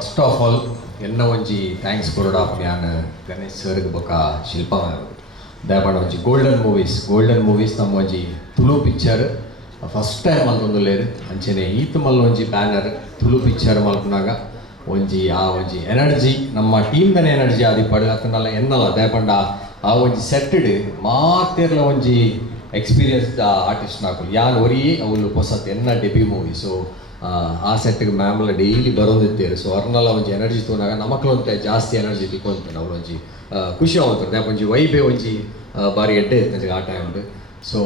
First of all ಎನ್ನ ಒಂಜಿ thanks ಕೊರೊಡಾಪ್ ಯಾನ್ ಗಣೇಶ್ ಸರ್ಗೆ ಬೊಕ ಶಿಲ್ಪ ದಯಮಾಡ ಒಂಜಿ ಗೋಲ್ಡನ್ ಮೂವೀಸ್ ನಮ್ಮ ಒಂಜಿ ತುಳು ಪಿಕ್ಚರ್ ಫಸ್ಟ್ ಟೈಮ್ ಮಲ್ತೊಂದುಲ್ಲೆರ್ ಅಂಚನೆ ಈತ್ ಮಲ್ಲ ಒಂಜಿ ಬ್ಯಾನರ್ ತುಳು ಪಿಕ್ಚರ್ ಮಲ್ಪನಾಗ ಒಂಜಿ ಎನರ್ಜಿ ನಮ್ಮ ಟೀಮ್ದನೆ ಎನರ್ಜಿ ಆದಿ ಪಡಗತ್ತನಲ್ಲ ಎನ್ನಲ್ಲ ದಯಪಂಡ ಆ ಒಂಜಿ ಸೆಟ್ಡ್ ಮಾತೆರ್ಲ ಒಂಜಿ ಎಕ್ಸ್ಪೀರಿಯನ್ಸ್ಡ್ ಆರ್ಟಿಸ್ಟ್ ನಾಕು ಯಾನ್ ಒರಿಯೇ ಅವಳು ಹೊಸತ್ ಎನ್ನ ಡೆಬ್ಯೂ ಮೂವಿ ಸೊ ಆ ಸೆಟ್ಗೆ ಮ್ಯಾಮ್ಲ ಡೈಲಿ ಬರೋದಿತ್ತೇರು ಸೊ ಅವ್ರನ್ನೆಲ್ಲ ಒಂಜಿ ಎನರ್ಜಿ ತೊಗೊಂಡಾಗ ನಮಕ್ಲೊಂತೆ ಜಾಸ್ತಿ ಎನರ್ಜಿ ತಿಕ್ಕೊಂತಾನೆ ಅವ್ರು ಒಂಜಿ ಖುಷಿ ಆಗುತ್ತಾರೆ ದ್ಯಾಪ ಒಂಜಿ ವೈಬೇ ಒಂಜಿ ಬಾರಿ ಎಡ್ಡೆ ಇರ್ತದೆ ಆ ಟೈಮ್ದು ಸೊ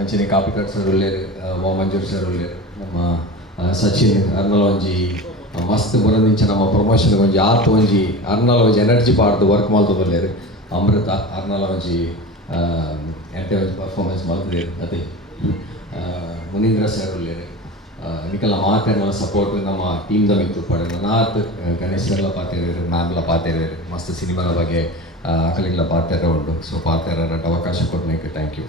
ಅಂಚನೆ ಕಾಪಿಕಟ್ ಸರ್ ಉಳ್ಳೇರು ಮಂಜೂರ್ ಸರ್ ಉಳ್ಳೇರು ನಮ್ಮ ಸಚಿನ್ ಅರ್ನಲ ಒಂಜಿ ಮಸ್ತ್ ಬರೋದಿಂಚ ನಮ್ಮ ಪ್ರಮೋಷನ್ಗೆ ಒಂಜಿ ಆತು ಒಂಜಿ ಅರ್ನಲ ಒಂಜಿ ಎನರ್ಜಿ ಪಾಡ್ದು ವರ್ಕ್ ಮಾಡ್ತೊಂದುಲ್ಲೇರು ಅಮೃತ ಅರ್ನಲ ಒಂಜಿ ಎಂಟೆ ಒಂಜಿ ಪರ್ಫಾರ್ಮೆನ್ಸ್ ಮಾಡ್ತಿದ್ದೇರು ಅದೇ ಮುನೀಂದ್ರ ಸರ್ ಉಳ್ಳೇರು ನಿಕಲ್ಲ ಮಾತೆಲ್ಲ ಸಪೋರ್ಟ್ ನಮ್ಮ ಟೀಮ್ದ ಮಿತ್ತು ಪಡೆದ ನಾತ್ ಗಣೇಶ್ ಎಲ್ಲ ಪಾತಿರೋರು ಮ್ಯಾಮ್ಲ ಪಾತಿರೋರು ಮಸ್ತ್ ಸಿನಿಮಾದ ಬಗ್ಗೆ ಅಕಲಿಗಳ ಪಾತ್ರ ಉಂಟು ಸೊ ಪಾತ್ರ ಅವಕಾಶ ಕೊಟ್ಟನಕ್ಕೆ ಥ್ಯಾಂಕ್ ಯು.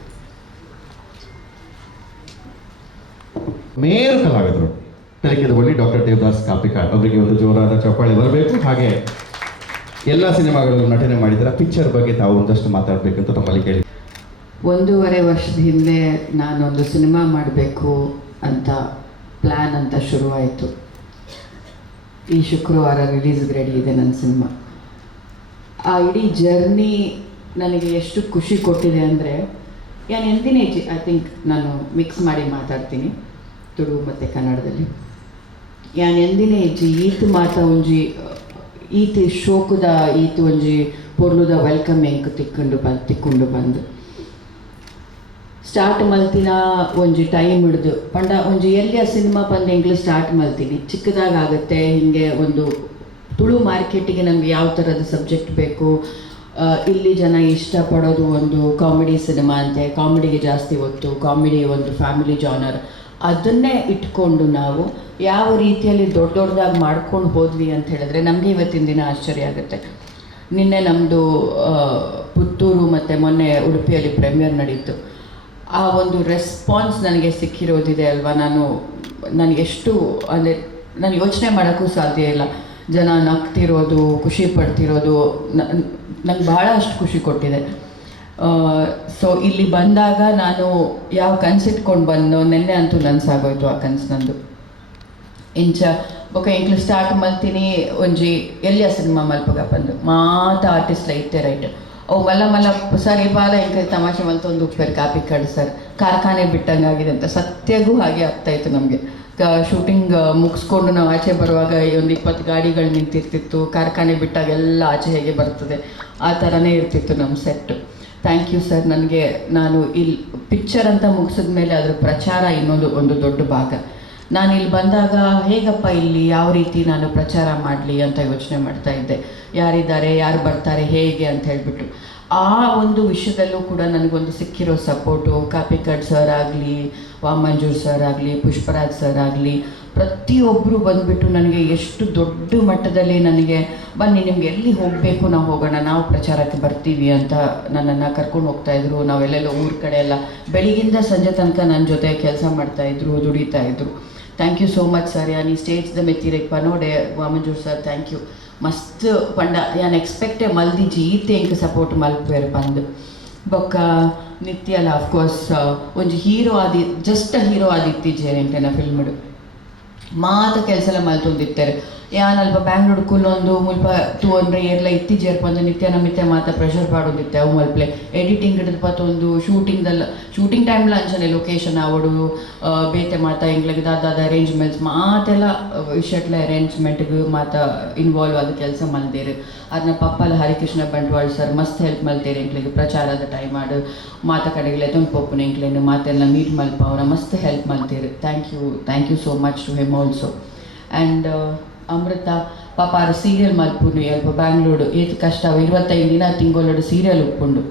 ಮೇರು ಕಲಾವಿದರು ತೆಲುಗಿನ ಬಳಿ ಡಾಕ್ಟರ್ ದೇವದಾಸ್ ಕಾಪಿಕಾಡ್ ಅವರಿಗೆ ಒಂದು ಜೋರಾದ ಚಪ್ಪಾಳೆ ಬರಬೇಕು. ಹಾಗೆ ಎಲ್ಲ ಸಿನಿಮಾಗಳಲ್ಲೂ ನಟನೆ ಮಾಡಿದರೆ ಪಿಕ್ಚರ್ ಬಗ್ಗೆ ತಾವು ಒಂದಷ್ಟು ಮಾತಾಡಬೇಕಂತ ತಮ್ಮಲ್ಲಿ ಕೇಳಿ. 1.5 ವರ್ಷದ ಹಿಂದೆ ನಾನೊಂದು ಸಿನಿಮಾ ಮಾಡಬೇಕು ಅಂತ ಪ್ಲ್ಯಾನ್ ಅಂತ ಶುರುವಾಯಿತು. ಈ ಶುಕ್ರವಾರ ರಿಲೀಸ್ಗೆ ರೆಡಿ ಇದೆ ನನ್ನ ಸಿನಿಮಾ. ಆ ಇಡೀ ಜರ್ನಿ ನನಗೆ ಎಷ್ಟು ಖುಷಿ ಕೊಟ್ಟಿದೆ ಅಂದರೆ ಯಾನ್ ಎಂದಿನೇ ಐ ಥಿಂಕ್ ನಾನು ಮಿಕ್ಸ್ ಮಾಡಿ ಮಾತಾಡ್ತೀನಿ ತುಳು ಮತ್ತು ಕನ್ನಡದಲ್ಲಿ. ಯಾನ್ ಎಂದಿನೇ ಇಜ್ಜಿ ಈತ್ ಮಾತ ಒಂಜಿ ಈತ್ ಶೋಕದ ಈತ್ ಒಂಜಿ ಪೊರ್ಲುದ ವೆಲ್ಕಮಿಂಗ್ ತಿಕ್ಕೊಂಡು ಬಂದು ಸ್ಟಾರ್ಟ್ ಮಲ್ತಿನ ಒಂಜಿ ಟೈಮ್ ಹಿಡ್ದು ಪಂಡ ಒಂಜಿ ಎಲ್ಲಿಯ ಸಿನಿಮಾ ಬಂದೆಂಗ್ಲು ಸ್ಟಾರ್ಟ್ ಮಲ್ತೀನಿ ಚಿಕ್ಕದಾಗುತ್ತೆ. ಹೀಗೆ ಒಂದು ತುಳು ಮಾರ್ಕೆಟಿಗೆ ನಮ್ಗೆ ಯಾವ ಥರದ ಸಬ್ಜೆಕ್ಟ್ ಬೇಕು, ಇಲ್ಲಿ ಜನ ಇಷ್ಟಪಡೋದು ಒಂದು ಕಾಮಿಡಿ ಸಿನಿಮಾ ಅಂತೆ, ಕಾಮಿಡಿಗೆ ಜಾಸ್ತಿ ಒತ್ತು, ಕಾಮಿಡಿ ಒಂದು ಫ್ಯಾಮಿಲಿ ಜಾನರ್, ಅದನ್ನೇ ಇಟ್ಕೊಂಡು ನಾವು ಯಾವ ರೀತಿಯಲ್ಲಿ ದೊಡ್ಡದಾಗಿ ಮಾಡ್ಕೊಂಡು ಹೋದ್ವಿ ಅಂತ ಹೇಳಿದ್ರೆ ನಮಗೆ ಇವತ್ತಿನ ದಿನ ಆಶ್ಚರ್ಯ ಆಗುತ್ತೆ. ನಿನ್ನೆ ನಮ್ಮದು ಪುತ್ತೂರು ಮತ್ತು ಮೊನ್ನೆ ಉಡುಪಿಯಲ್ಲಿ ಪ್ರೀಮಿಯರ್ ನಡೀತು. ಆ ಒಂದು ರೆಸ್ಪಾನ್ಸ್ ನನಗೆ ಸಿಕ್ಕಿರೋದಿದೆ ಅಲ್ವಾ, ನನಗೆ ಎಷ್ಟು ಅಂದರೆ ನಾನು ಯೋಚನೆ ಮಾಡೋಕ್ಕೂ ಸಾಧ್ಯ ಇಲ್ಲ. ಜನ ನಗ್ತಿರೋದು, ಖುಷಿ ಪಡ್ತಿರೋದು ನಂಗೆ ಭಾಳ ಅಷ್ಟು ಖುಷಿ ಕೊಟ್ಟಿದೆ. ಸೊ ಇಲ್ಲಿ ಬಂದಾಗ ನಾನು ಯಾವ ಕನಸಿಟ್ಕೊಂಡು ಬಂದು ನೆನ್ನೆ ಅಂತೂ ನನಸಾಗೋಯ್ತು ಆ ಕನಸು ನಂದು. ಇಂಚ ಬೊಕ ಎಂಕ್ಲು ಸ್ಟಾರ್ಟ್ ಮಲ್ತೀನಿ ಒಂಜಿ ಎಲ್ಲಿಯ ಸಿನಿಮಾ ಮಲ್ಪಗ ಬಂದು ಆರ್ಟಿಸ್ಟ್ ಇತ್ತೆ ರೈಟ್ ಅವು ಮಲ್ಲ ಸರ್ ಈ ಬಾಲ ಎಂಕ ತಮಾಷೆ ಮಲ್ತೊಂದು ಉಪ್ಪೇರು ಕಾಪಿಕಾಡ್ ಸರ್ ಕಾರ್ಖಾನೆ ಬಿಟ್ಟಂಗಾಗಿದೆ ಅಂತ. ಸತ್ಯಗೂ ಹಾಗೆ ಆಗ್ತಾಯಿತ್ತು ನಮಗೆ. ಶೂಟಿಂಗ್ ಮುಗಿಸ್ಕೊಂಡು ನಾವು ಆಚೆ ಬರುವಾಗ ಒಂದು 20 ಗಾಡಿಗಳು ನಿಂತಿರ್ತಿತ್ತು. ಕಾರ್ಖಾನೆ ಬಿಟ್ಟಾಗ ಎಲ್ಲ ಆಚೆ ಹೇಗೆ ಬರ್ತದೆ ಆ ಥರನೇ ಇರ್ತಿತ್ತು ನಮ್ಮ ಸೆಟ್ಟು. Thank you sir. ನಾನು ಇಲ್ಲಿ ಪಿಕ್ಚರ್ ಅಂತ ಮುಗಿಸಿದ ಮೇಲೆ ಅದರ ಪ್ರಚಾರ ಒಂದು ದೊಡ್ಡ ಭಾಗ. ನಾನು ಇಲ್ಲಿ ಬಂದಾಗ ಹೇಗಪ್ಪ ಇಲ್ಲಿ ಯಾವ ರೀತಿ ನಾನು ಪ್ರಚಾರ ಮಾಡಲಿ ಅಂತ ಯೋಚನೆ ಮಾಡ್ತಾ ಇದ್ದೆ. ಯಾರಿದ್ದಾರೆ, ಯಾರು ಬರ್ತಾರೆ, ಹೇಗೆ ಅಂತ ಹೇಳಿಬಿಟ್ಟು ಆ ಒಂದು ವಿಷಯದಲ್ಲೂ ಕೂಡ ನನಗೊಂದು ಸಿಕ್ಕಿರೋ ಸಪೋರ್ಟು ಕಾಪಿಕಾಡ್ ಸರ್ ಆಗಲಿ, ಮಂಜೂರ್ ಸರ್ ಆಗಲಿ, ಪುಷ್ಪರಾಜ್ ಸರ್ ಆಗಲಿ, ಪ್ರತಿಯೊಬ್ಬರು ಬಂದುಬಿಟ್ಟು ನನಗೆ ಎಷ್ಟು ದೊಡ್ಡ ಮಟ್ಟದಲ್ಲಿ ನನಗೆ ಬನ್ನಿ ನಿಮ್ಗೆ ಎಲ್ಲಿ ಹೋಗಬೇಕು ನಾವು ಹೋಗೋಣ, ನಾವು ಪ್ರಚಾರಕ್ಕೆ ಬರ್ತೀವಿ ಅಂತ ನನ್ನನ್ನು ಕರ್ಕೊಂಡು ಹೋಗ್ತಾಯಿದ್ರು. ನಾವೆಲ್ಲೆಲ್ಲ ಊರ ಕಡೆ ಎಲ್ಲ ಬೆಳಿಗ್ಗಿಂದ ಸಂಜೆ ತನಕ ನನ್ನ ಜೊತೆ ಕೆಲಸ ಮಾಡ್ತಾಯಿದ್ರು, ದುಡಿತಾಯಿದ್ರು. Thank you so much sir. ಯಾನ್ ಈ ಸ್ಟೇಜ್ದ ಮೆತ್ತಿರಕ್ಕೆ ಪನೋಡೆ ಮಂಜೂರ್ ಸರ್ ಥ್ಯಾಂಕ್ ಯು ಮಸ್ತ್ ಪಂಡ ಯಾನ್ ಎಕ್ಸ್ಪೆಕ್ಟೇ ಮಲ್ದಿಜಿ ಈತೆ ಎಂಕ್ ಸಪೋರ್ಟ್ ಮಲ್ಪೇರು ಬಂದು ಬೊಕ್ಕ ನಿತ್ಯಲ ಆಫ್ಕೋರ್ಸ್ ಒಂಜಿ ಹೀರೋ ಹೀರೋ ಆದಿತ್ತೀಜೇನೆ ಎಂಟೆನ ಫಿಲ್ಮ್ಡು ಮಾತ ಕೆಲಸ ಮಲ್ತೊಂದಿತ್ತೇರೆ. ಯಾನ್ ಅಲ್ಪ ಬ್ಯಾಂಗ್ಳೂರು ಕುಲ್ಲೊಂದು ಮುಲ್ಪ ತೂಂದ್ರೆ ಏರ್ಲ ಇತ್ತೀಜೇರ್ ಬಂದು ನಿತ್ಯನ ಮಿತ್ಯ ಮಾತ ಪ್ರೆಷರ್ ಪಾಡೋದಿತ್ತೆ ಅವು ಮಲ್ಪಲೆ ಎಡಿಟಿಂಗ್ ಹಿಡಿದು ಪತ್ತೊಂದು ಶೂಟಿಂಗ್ ಟೈಮ್ಲ ಅಂಚನೆ ಲೊಕೇಶನ್ ಆವಡು ಬೇತೆ ಮಾತ ಇಂಗ್ಲಿಗೆ ದಾದಾದ ಅರೇಂಜ್ಮೆಂಟ್ಸ್ ಮಾತೆಲ್ಲ ವಿಷಯಟ್ಲ ಅರೇಂಜ್ಮೆಂಟ್ಗೆ ಮಾತ ಇನ್ವಾಲ್ವ್ ಆದ ಕೆಲಸ ಮಲ್ದೇರು. ಅದನ್ನ ಪಪ್ಪಲ ಹರಿಕೃಷ್ಣ ಬಂಟ್ವಾಳ್ ಸರ್ ಮಸ್ತ್ ಹೆಲ್ಪ್ ಮಲ್ತೇರು ಎಂಕ್ಲಿಗೆ ಪ್ರಚಾರದ ಟೈಮ್ ಆಡು ಮಾತ ಕಡೆಗೆ ತುಂಬ ಪಪ್ಪನ ಎಂಕ್ಲೇನು ಮಾತೆಲ್ಲ ಮೀಟ್ ಮಲ್ಪ ಅವರ ಮಸ್ತ್ ಹೆಲ್ಪ್ ಮಲ್ತೇರು. Thank you so much to him also. And Amrutha ಪಾಪ ಅದು ಸೀರಿಯಲ್ ಮಲ್ಪುಂಡು ಅಲ್ಪ ಬ್ಯಾಂಗ್ಳೂರು ಏತ್ ಕಷ್ಟ 25 ದಿನ ತಿಂಗಳೋಡು ಸೀರಿಯಲ್ ಉಪ್ಪುಂಡು.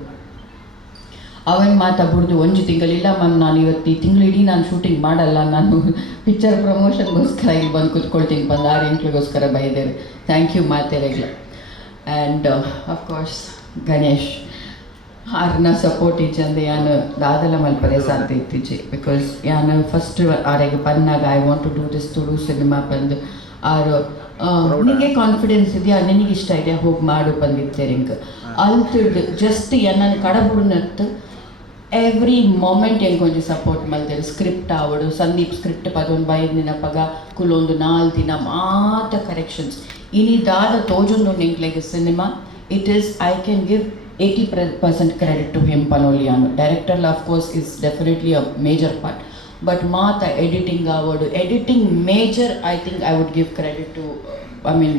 ಅವನ್ ಮಾತಾಡ್ಬಿಡ್ದು ಒಂಜು ತಿಂಗಳಿಲ್ಲ ಮ್ಯಾಮ್ ನಾನು ಇವತ್ತು ಈ ತಿಂಗಳು ಇಡೀ ನಾನು ಶೂಟಿಂಗ್ ಮಾಡಲ್ಲ, ನಾನು ಪಿಕ್ಚರ್ ಪ್ರಮೋಷನ್ಗೋಸ್ಕರ ಇಲ್ಲಿ ಬಂದು ಕೂತ್ಕೊಳ್ತೀನಿ, ಬಂದು 6 ಗಂಟೆಗೋಸ್ಕರ ಬೈದೇವೆ. ಥ್ಯಾಂಕ್ ಯು ಮಾತೆರೆಗ್ಲ. ಆ್ಯಂಡ್ ಅಫ್ಕೋರ್ಸ್ ಗಣೇಶ್ ಆರ್ನ ಸಪೋರ್ಟ್ ಇಜ್ಜಂದು ಯಾನು ದಾದಲ ಮಲ್ಪರೆ ಸಾಧ್ಯ ಇತ್ತೀಚೆ. ಬಿಕಾಸ್ ಯಾನು ಫಸ್ಟ್ ಆರೆಗೆ ಬಂದಾಗ I want to do this Tulu cinema ಬಂದು ಆರು ನಿಮಗೆ ಕಾನ್ಫಿಡೆನ್ಸ್ ಇದೆಯಾ, ನಿನಗಿಷ್ಟ ಇದೆಯಾ, ಹೋಗಿ ಮಾಡು ಬಂದಿದ್ದೆ ರಿಂಗ್ ಅಲ್ತಿಡ್ದು ಜಸ್ಟ್ ನನ್ನ ಕಡಬುಡ್ನತ್ತು ಎವ್ರಿ ಮೊಮೆಂಟ್ ಹೆಂಗೊಂದು ಸಪೋರ್ಟ್ ಮಲ್ದೇರು. ಸ್ಕ್ರಿಪ್ಟ್ ಆವಡು ಸಂದೀಪ್ ಸ್ಕ್ರಿಪ್ಟ್ ಪದೊಂದು 5 ದಿನ ಪಗ ಕುಲೊಂದು 4 ದಿನ ಮಾತ ಕರೆಕ್ಷನ್ಸ್ ಇನಿದಾದ ತೋಜೊಂದು ನಿಂಕ್ಲೆಗೆ cinema. It is I can give 80% credit to him Panoliano. Director of course is definitely a major part, but Mata editing avadu editing major, I think I would give credit to I mean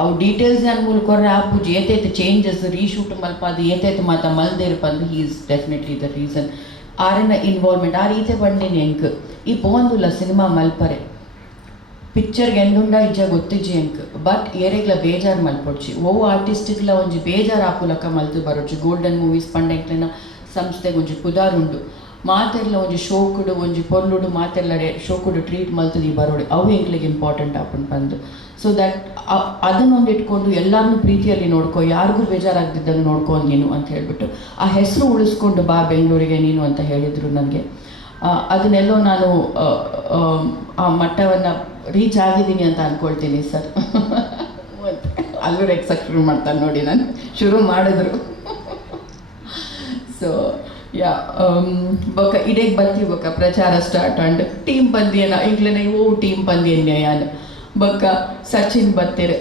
our details and mulkorra apu jetete changes reshoot malpadu etete mata malder pandu, he is definitely the reason. Arena involvement are ite bandine enk ee pondula cinema malpare ಪಿಕ್ಚರ್ಗೆ ಎಂದುಂಡ ಇಜ್ಜ ಗೊತ್ತಿಜ್ಜಿ ಎಂಕ್ but ಏರೆಗ್ಲ ಬೇಜಾರು ಮಲ್ಪೊಡ್ಚಿ ಓವು ಆರ್ಟಿಸ್ಟಿಗ್ಲ ಒಂಜಿ ಬೇಜಾರು ಆಪುಲಕ ಮಲ್ತು ಬರೋಚಿ. Golden movies ಪಂಡೆಕ್ಲಿನ ಸಂಸ್ಥೆಗೆ ಒಂಜಿ ಪುದಾರುಂಡು ಮಾತೆಲ್ಲ ಒಂಜಿ ಶೋಕುಡು ಒಂಜಿ ಪೊರ್ಲುಡು ಮಾತೆಲ್ಲ ಶೋಕುಡು ಟ್ರೀಟ್ ಮಲ್ತದಿ ಬರೋಡು ಅವು ಎಂಕ್ಲಿಗೆ ಇಂಪಾರ್ಟೆಂಟ್ ಆಪುಂಡು ಬಂದು. ಸೊ ದ್ಯಾಟ್ ಅದನ್ನೊಂದು ಇಟ್ಕೊಂಡು ಎಲ್ಲರನ್ನೂ ಪ್ರೀತಿಯಲ್ಲಿ ನೋಡ್ಕೊ, ಯಾರಿಗೂ ಬೇಜಾರಾಗ್ದಿದ್ದಂಗೆ ನೋಡ್ಕೊಂಡು ನೀನು ಅಂತ ಹೇಳಿಬಿಟ್ಟು ಆ ಹೆಸರು ಉಳಿಸ್ಕೊಂಡು ಬಾ ಬೆಂಗಳೂರಿಗೆ ನೀನು ಅಂತ ಹೇಳಿದರು ನನಗೆ. ಅದನ್ನೆಲ್ಲೋ ನಾನು ಆ ಮಟ್ಟವನ್ನು ರೀಚ್ ಆಗಿದ್ದೀನಿ ಅಂತ ಅಂದ್ಕೊಳ್ತೀನಿ ಸರ್. ಅಲ್ಲೂ ರೆಕ್ಸಕ್ಕೆ ಶುರು ಮಾಡ್ತಾನೆ ನೋಡಿ, ನಾನು ಶುರು ಮಾಡಿದ್ರು. ಸೊ ಯಾ ಬೊಕ್ಕ ಇಡೇಗೆ ಬರ್ತೀವಿ ಬೊಕ್ಕ ಪ್ರಚಾರ ಸ್ಟಾರ್ಟ್ ಅಂಡ್ ಟೀಮ್ ಪಂದ್ಯನ ಈಗಲೇ ಓ ಟೀಮ್ ಪಂದ್ಯ ಯಾನು ಬೊಕ್ಕ ಸಚಿನ್ ಬತ್ತೇರು,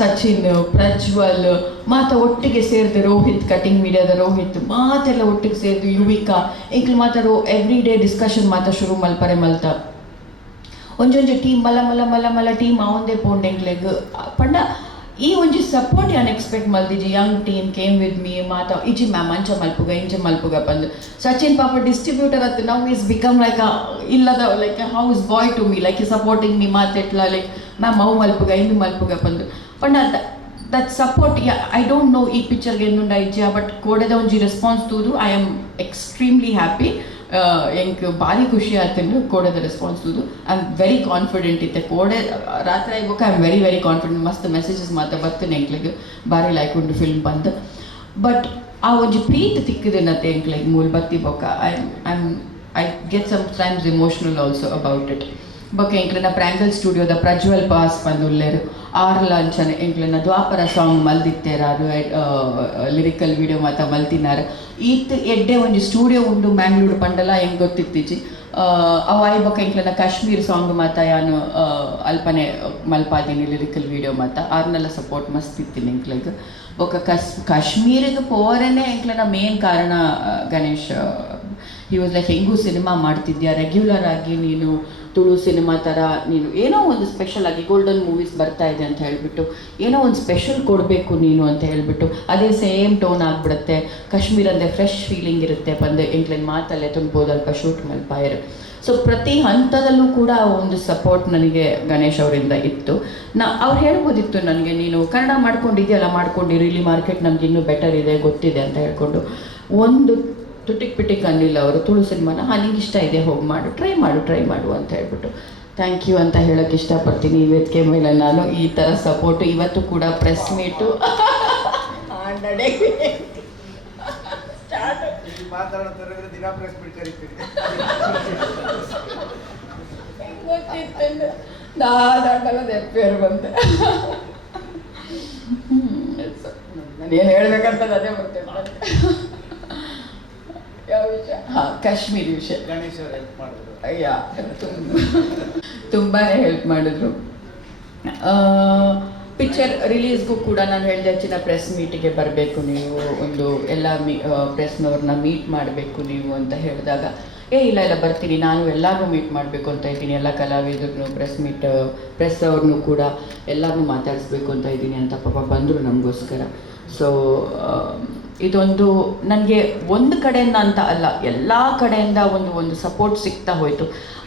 ಸಚಿನ್ ಪ್ರಜ್ವಲ್ ಮಾತ ಒಟ್ಟಿಗೆ ಸೇರಿದೆ, ರೋಹಿತ್ ಕಟಿಂಗ್ ಮೀಡಿಯಾದ ರೋಹಿತ್ ಮಾತೆಲ್ಲ ಒಟ್ಟಿಗೆ ಸೇರಿದು, ಯುವಿಕಾ ಇಂಕ್ಲು ಮಾತ ಎವ್ರಿ ಡೇ ಡಿಸ್ಕಷನ್ ಮಾತ ಶುರು ಮಲ್ಪರೆ ಮಲ್ತ ಒಂಜೊಂಜಿ ಟೀಮ್ ಮಲ ಮಲ ಮಲ ಮಲ ಟೀಮ್ ಅವಂದೇ ಪೋಂಡೆಂಗ್ಲೆಗ್ ಪಂಡ ಈ ಒಂಜಿ ಸಪೋರ್ಟ್ ಯಾನ್ ಎಕ್ಸ್ಪೆಕ್ಟ್ ಮಲ್ದಿಜಿ. Young team came with me ಮಾತ ಇಜಿ ಮ್ಯಾಮ್ ಅಂಚ ಮಲ್ಪುಗ ಇಂಚ ಮಲ್ಪುಗ ಬಂದು ಸಚಿನ್ ಪಾಪ ಡಿಸ್ಟ್ರಿಬ್ಯೂಟರ್ ಅತ್ತು ನೌ ಈಸ್ ಬಿಕಮ್ ಲೈಕ್ ಇಲ್ಲದ like house boy to me like supporting me ಮಾತೆಟ್ಲ ಲೈಕ್ ಮ್ಯಾಮ್ ಅವು ಮಲ್ಪುಗ ಇಂದು ಮಲ್ಪುಗ ಬಂದು ಪಂಡ that support I don't know ಈ ಪಿಕ್ಚರ್ಗೆ ಎಂದುಂಡ ಇಜ್ಜ ಬಟ್ ಕೋಡೆದ ಒಂಜಿ ರೆಸ್ಪಾನ್ಸ್ ತೂದು ಐ ಆಮ್ ಎಕ್ಸ್ಟ್ರೀಮ್ಲಿ ಹ್ಯಾಪಿ. ಎಂಕ್ ಭಾರಿ ಖುಷಿ ಆಯ್ತು ಕೋಡೆದ ರೆಸ್ಪಾನ್ಸ್ ತೂದು. ಐ ಆಮ್ ವೆರಿ ಕಾನ್ಫಿಡೆಂಟ್ ಇತ್ತೆ ಕೋಡೆ ರಾತ್ರಿ ಆಗ್ಬೇಕು. I am very very confident, ಮಸ್ತ್ ಮೆಸೇಜಸ್ ಮಾತ್ರ ಬರ್ತೀನಿ ಎಂಕ್ಲಿಗೆ ಭಾರಿ ಲೈಕ್ ಉಂಟು ಫಿಲ್ಮ್ ಬಂದು. ಬಟ್ ಆ ಒಂಜಿ ಪ್ರೀತಿ ತಿಕ್ಕಿದೇನತ್ತೆ ಎಂಕ್ಲಿಗೆ ಮೂಲ ಬತ್ತಿ ಬೊಕ್ಕ I get sometimes emotional also about it. ಬೊಕ್ಕ ಎಂಕ್ಲಿನ ಪ್ರಾಂಗಲ್ ಸ್ಟುಡಿಯೋದ ಪ್ರಜ್ವಲ್ ಪಾಸ್ ಬಂದುಲ್ಲೇರು ಆರ್ ಲಾಂಚನ ಎಂಕ್ಲಿನ ದ್ವಾಪರ ಸಾಂಗ್ ಮಲ್ದಿತ್ತೇರ ಅದು ಲಿರಿಕಲ್ ವಿಡಿಯೋ ಮಾತ ಮಲ್ತಿನಾರ ಈತ್ ಎಡ್ಡೆ ಒಂಜಿ ಸ್ಟುಡಿಯೋ ಉಂಡು ಮ್ಯಾಂಗ್ಳೂರು ಪಂಡಲ ಹೆಂಗೆ ಗೊತ್ತಿತ್ತೀಚಿ ಅವಾಯಿ ಬೊಕ್ಕ ಎಂಕ್ಲಿನ ಕಾಶ್ಮೀರ್ ಸಾಂಗ್ ಮಾತ ಯಾನು ಅಲ್ಪನೆ ಮಲ್ಪಾದೀನಿ ಲಿರಿಕಲ್ ವಿಡಿಯೋ ಮಾತ ಆರ್ನೆಲ್ಲ ಸಪೋರ್ಟ್ ಮಸ್ತ್ ಇತ್ತೀನಿ ಎಂಕ್ಲಿಗೆ. ಬೊಕ್ಕ ಕಾಶ್ಮೀರಿಗೆ ಪೋರೆನೇ ಎಂಕ್ಲಿನ ಮೇನ್ ಕಾರಣ ಗಣೇಶ್. ಹಿ ವಾಸ್ ಲೈಕ್ ಹೆಂಗೂ ಸಿನಿಮಾ ಮಾಡ್ತಿದ್ಯಾ ರೆಗ್ಯುಲರ್ ಆಗಿ ನೀನು ತುಳು ಸಿನಿಮಾ ಥರ ನೀನು ಏನೋ ಒಂದು ಸ್ಪೆಷಲ್ ಆಗಿ ಗೋಲ್ಡನ್ ಮೂವೀಸ್ ಬರ್ತಾ ಇದೆ ಅಂತ ಹೇಳಿಬಿಟ್ಟು ಏನೋ ಒಂದು ಸ್ಪೆಷಲ್ ಕೊಡಬೇಕು ನೀನು ಅಂತ ಹೇಳಿಬಿಟ್ಟು ಅದೇ ಸೇಮ್ ಟೋನ್ ಆಗಿಬಿಡುತ್ತೆ. ಕಾಶ್ಮೀರ ಅಂದರೆ ಫ್ರೆಶ್ ಫೀಲಿಂಗ್ ಇರುತ್ತೆ ಬಂದು ಎಂಕ್ಲೇನು ಮಾತಲ್ಲೇ ತುಂಬ್ಬೋದಲ್ಪ ಶೂಟ್ ಮಲ್ಪಾಯರು. ಸೊ ಪ್ರತಿ ಹಂತದಲ್ಲೂ ಕೂಡ ಒಂದು ಸಪೋರ್ಟ್ ನನಗೆ ಗಣೇಶ್ ಅವರಿಂದ ಇತ್ತು. ಅವ್ರು ಹೇಳ್ಬೋದಿತ್ತು ನನಗೆ ನೀನು ಕನ್ನಡ ಮಾಡ್ಕೊಂಡಿದೆಯಲ್ಲ ಮಾಡ್ಕೊಂಡಿರಿ, ಇಲ್ಲಿ ಮಾರ್ಕೆಟ್ ನಮ್ಗೆ ಇನ್ನೂ ಬೆಟರ್ ಇದೆ ಗೊತ್ತಿದೆ ಅಂತ ಹೇಳ್ಕೊಂಡು ಒಂದು ತುಟಿಕ್ ಪಿಟಿಕ್ ಅನ್ನಿಲ್ಲ ಅವರು. ತುಳು ಸಿನಿಮಾನ ನಿಂಗೆ ಇಷ್ಟ ಇದೆ ಹೋಗಿ ಮಾಡು, ಟ್ರೈ ಮಾಡು ಅಂತ ಹೇಳ್ಬಿಟ್ಟು ಥ್ಯಾಂಕ್ ಯು ಅಂತ ಹೇಳೋಕ್ಕೆ ಇಷ್ಟಪಡ್ತೀನಿ. ಈ ವೇದಿಕೆ ಮೇಲೆ ನಾನು ಈ ಥರ ಸಪೋರ್ಟು ಇವತ್ತು ಕೂಡ ಪ್ರೆಸ್ ಮೀಟು ಎಪ್ಪೇರು ಬಂತೆ. ನಾನು ಏನು ಹೇಳ್ಬೇಕಂತ ಅದೇ ಬರ್ತೇನೆ. ಯಾವ ವಿಷಯ? ಹಾಂ, ಕಾಶ್ಮೀರಿ ವಿಷಯ. ಗಣೇಶ್ ಅವರು ಹೆಲ್ಪ್ ಮಾಡಿದ್ರು. ಅಯ್ಯ ತುಂಬಾ ಹೆಲ್ಪ್ ಮಾಡಿದ್ರು. ಪಿಕ್ಚರ್ ರಿಲೀಸ್ಗೂ ಕೂಡ ನಾನು ಹೇಳಿದೆ ಹೆಚ್ಚಿನ ಪ್ರೆಸ್ ಮೀಟಿಗೆ ಬರಬೇಕು ನೀವು, ಒಂದು ಎಲ್ಲ ಪ್ರೆಸ್ನವ್ರನ್ನ ಮೀಟ್ ಮಾಡಬೇಕು ನೀವು ಅಂತ ಹೇಳಿದಾಗ ಇಲ್ಲ ಬರ್ತೀನಿ, ನಾನು ಎಲ್ಲರೂ ಮೀಟ್ ಮಾಡಬೇಕು ಅಂತ ಇದ್ದೀನಿ, ಎಲ್ಲ ಕಲಾವಿದರನ್ನು ಪ್ರೆಸ್ ಅವ್ರನ್ನೂ ಕೂಡ ಎಲ್ಲರನ್ನೂ ಮಾತಾಡಿಸ್ಬೇಕು ಅಂತ ಇದ್ದೀನಿ ಅಂತ ಪಾಪ ಬಂದರು ನಮಗೋಸ್ಕರ. ಸೊ ಇದೊಂದು ನನಗೆ ಒಂದು ಕಡೆಯಿಂದ ಅಂತ ಅಲ್ಲ, ಎಲ್ಲ ಕಡೆಯಿಂದ ಒಂದು ಸಪೋರ್ಟ್ ಸಿಗ್ತಾ ಹೋಯಿತು.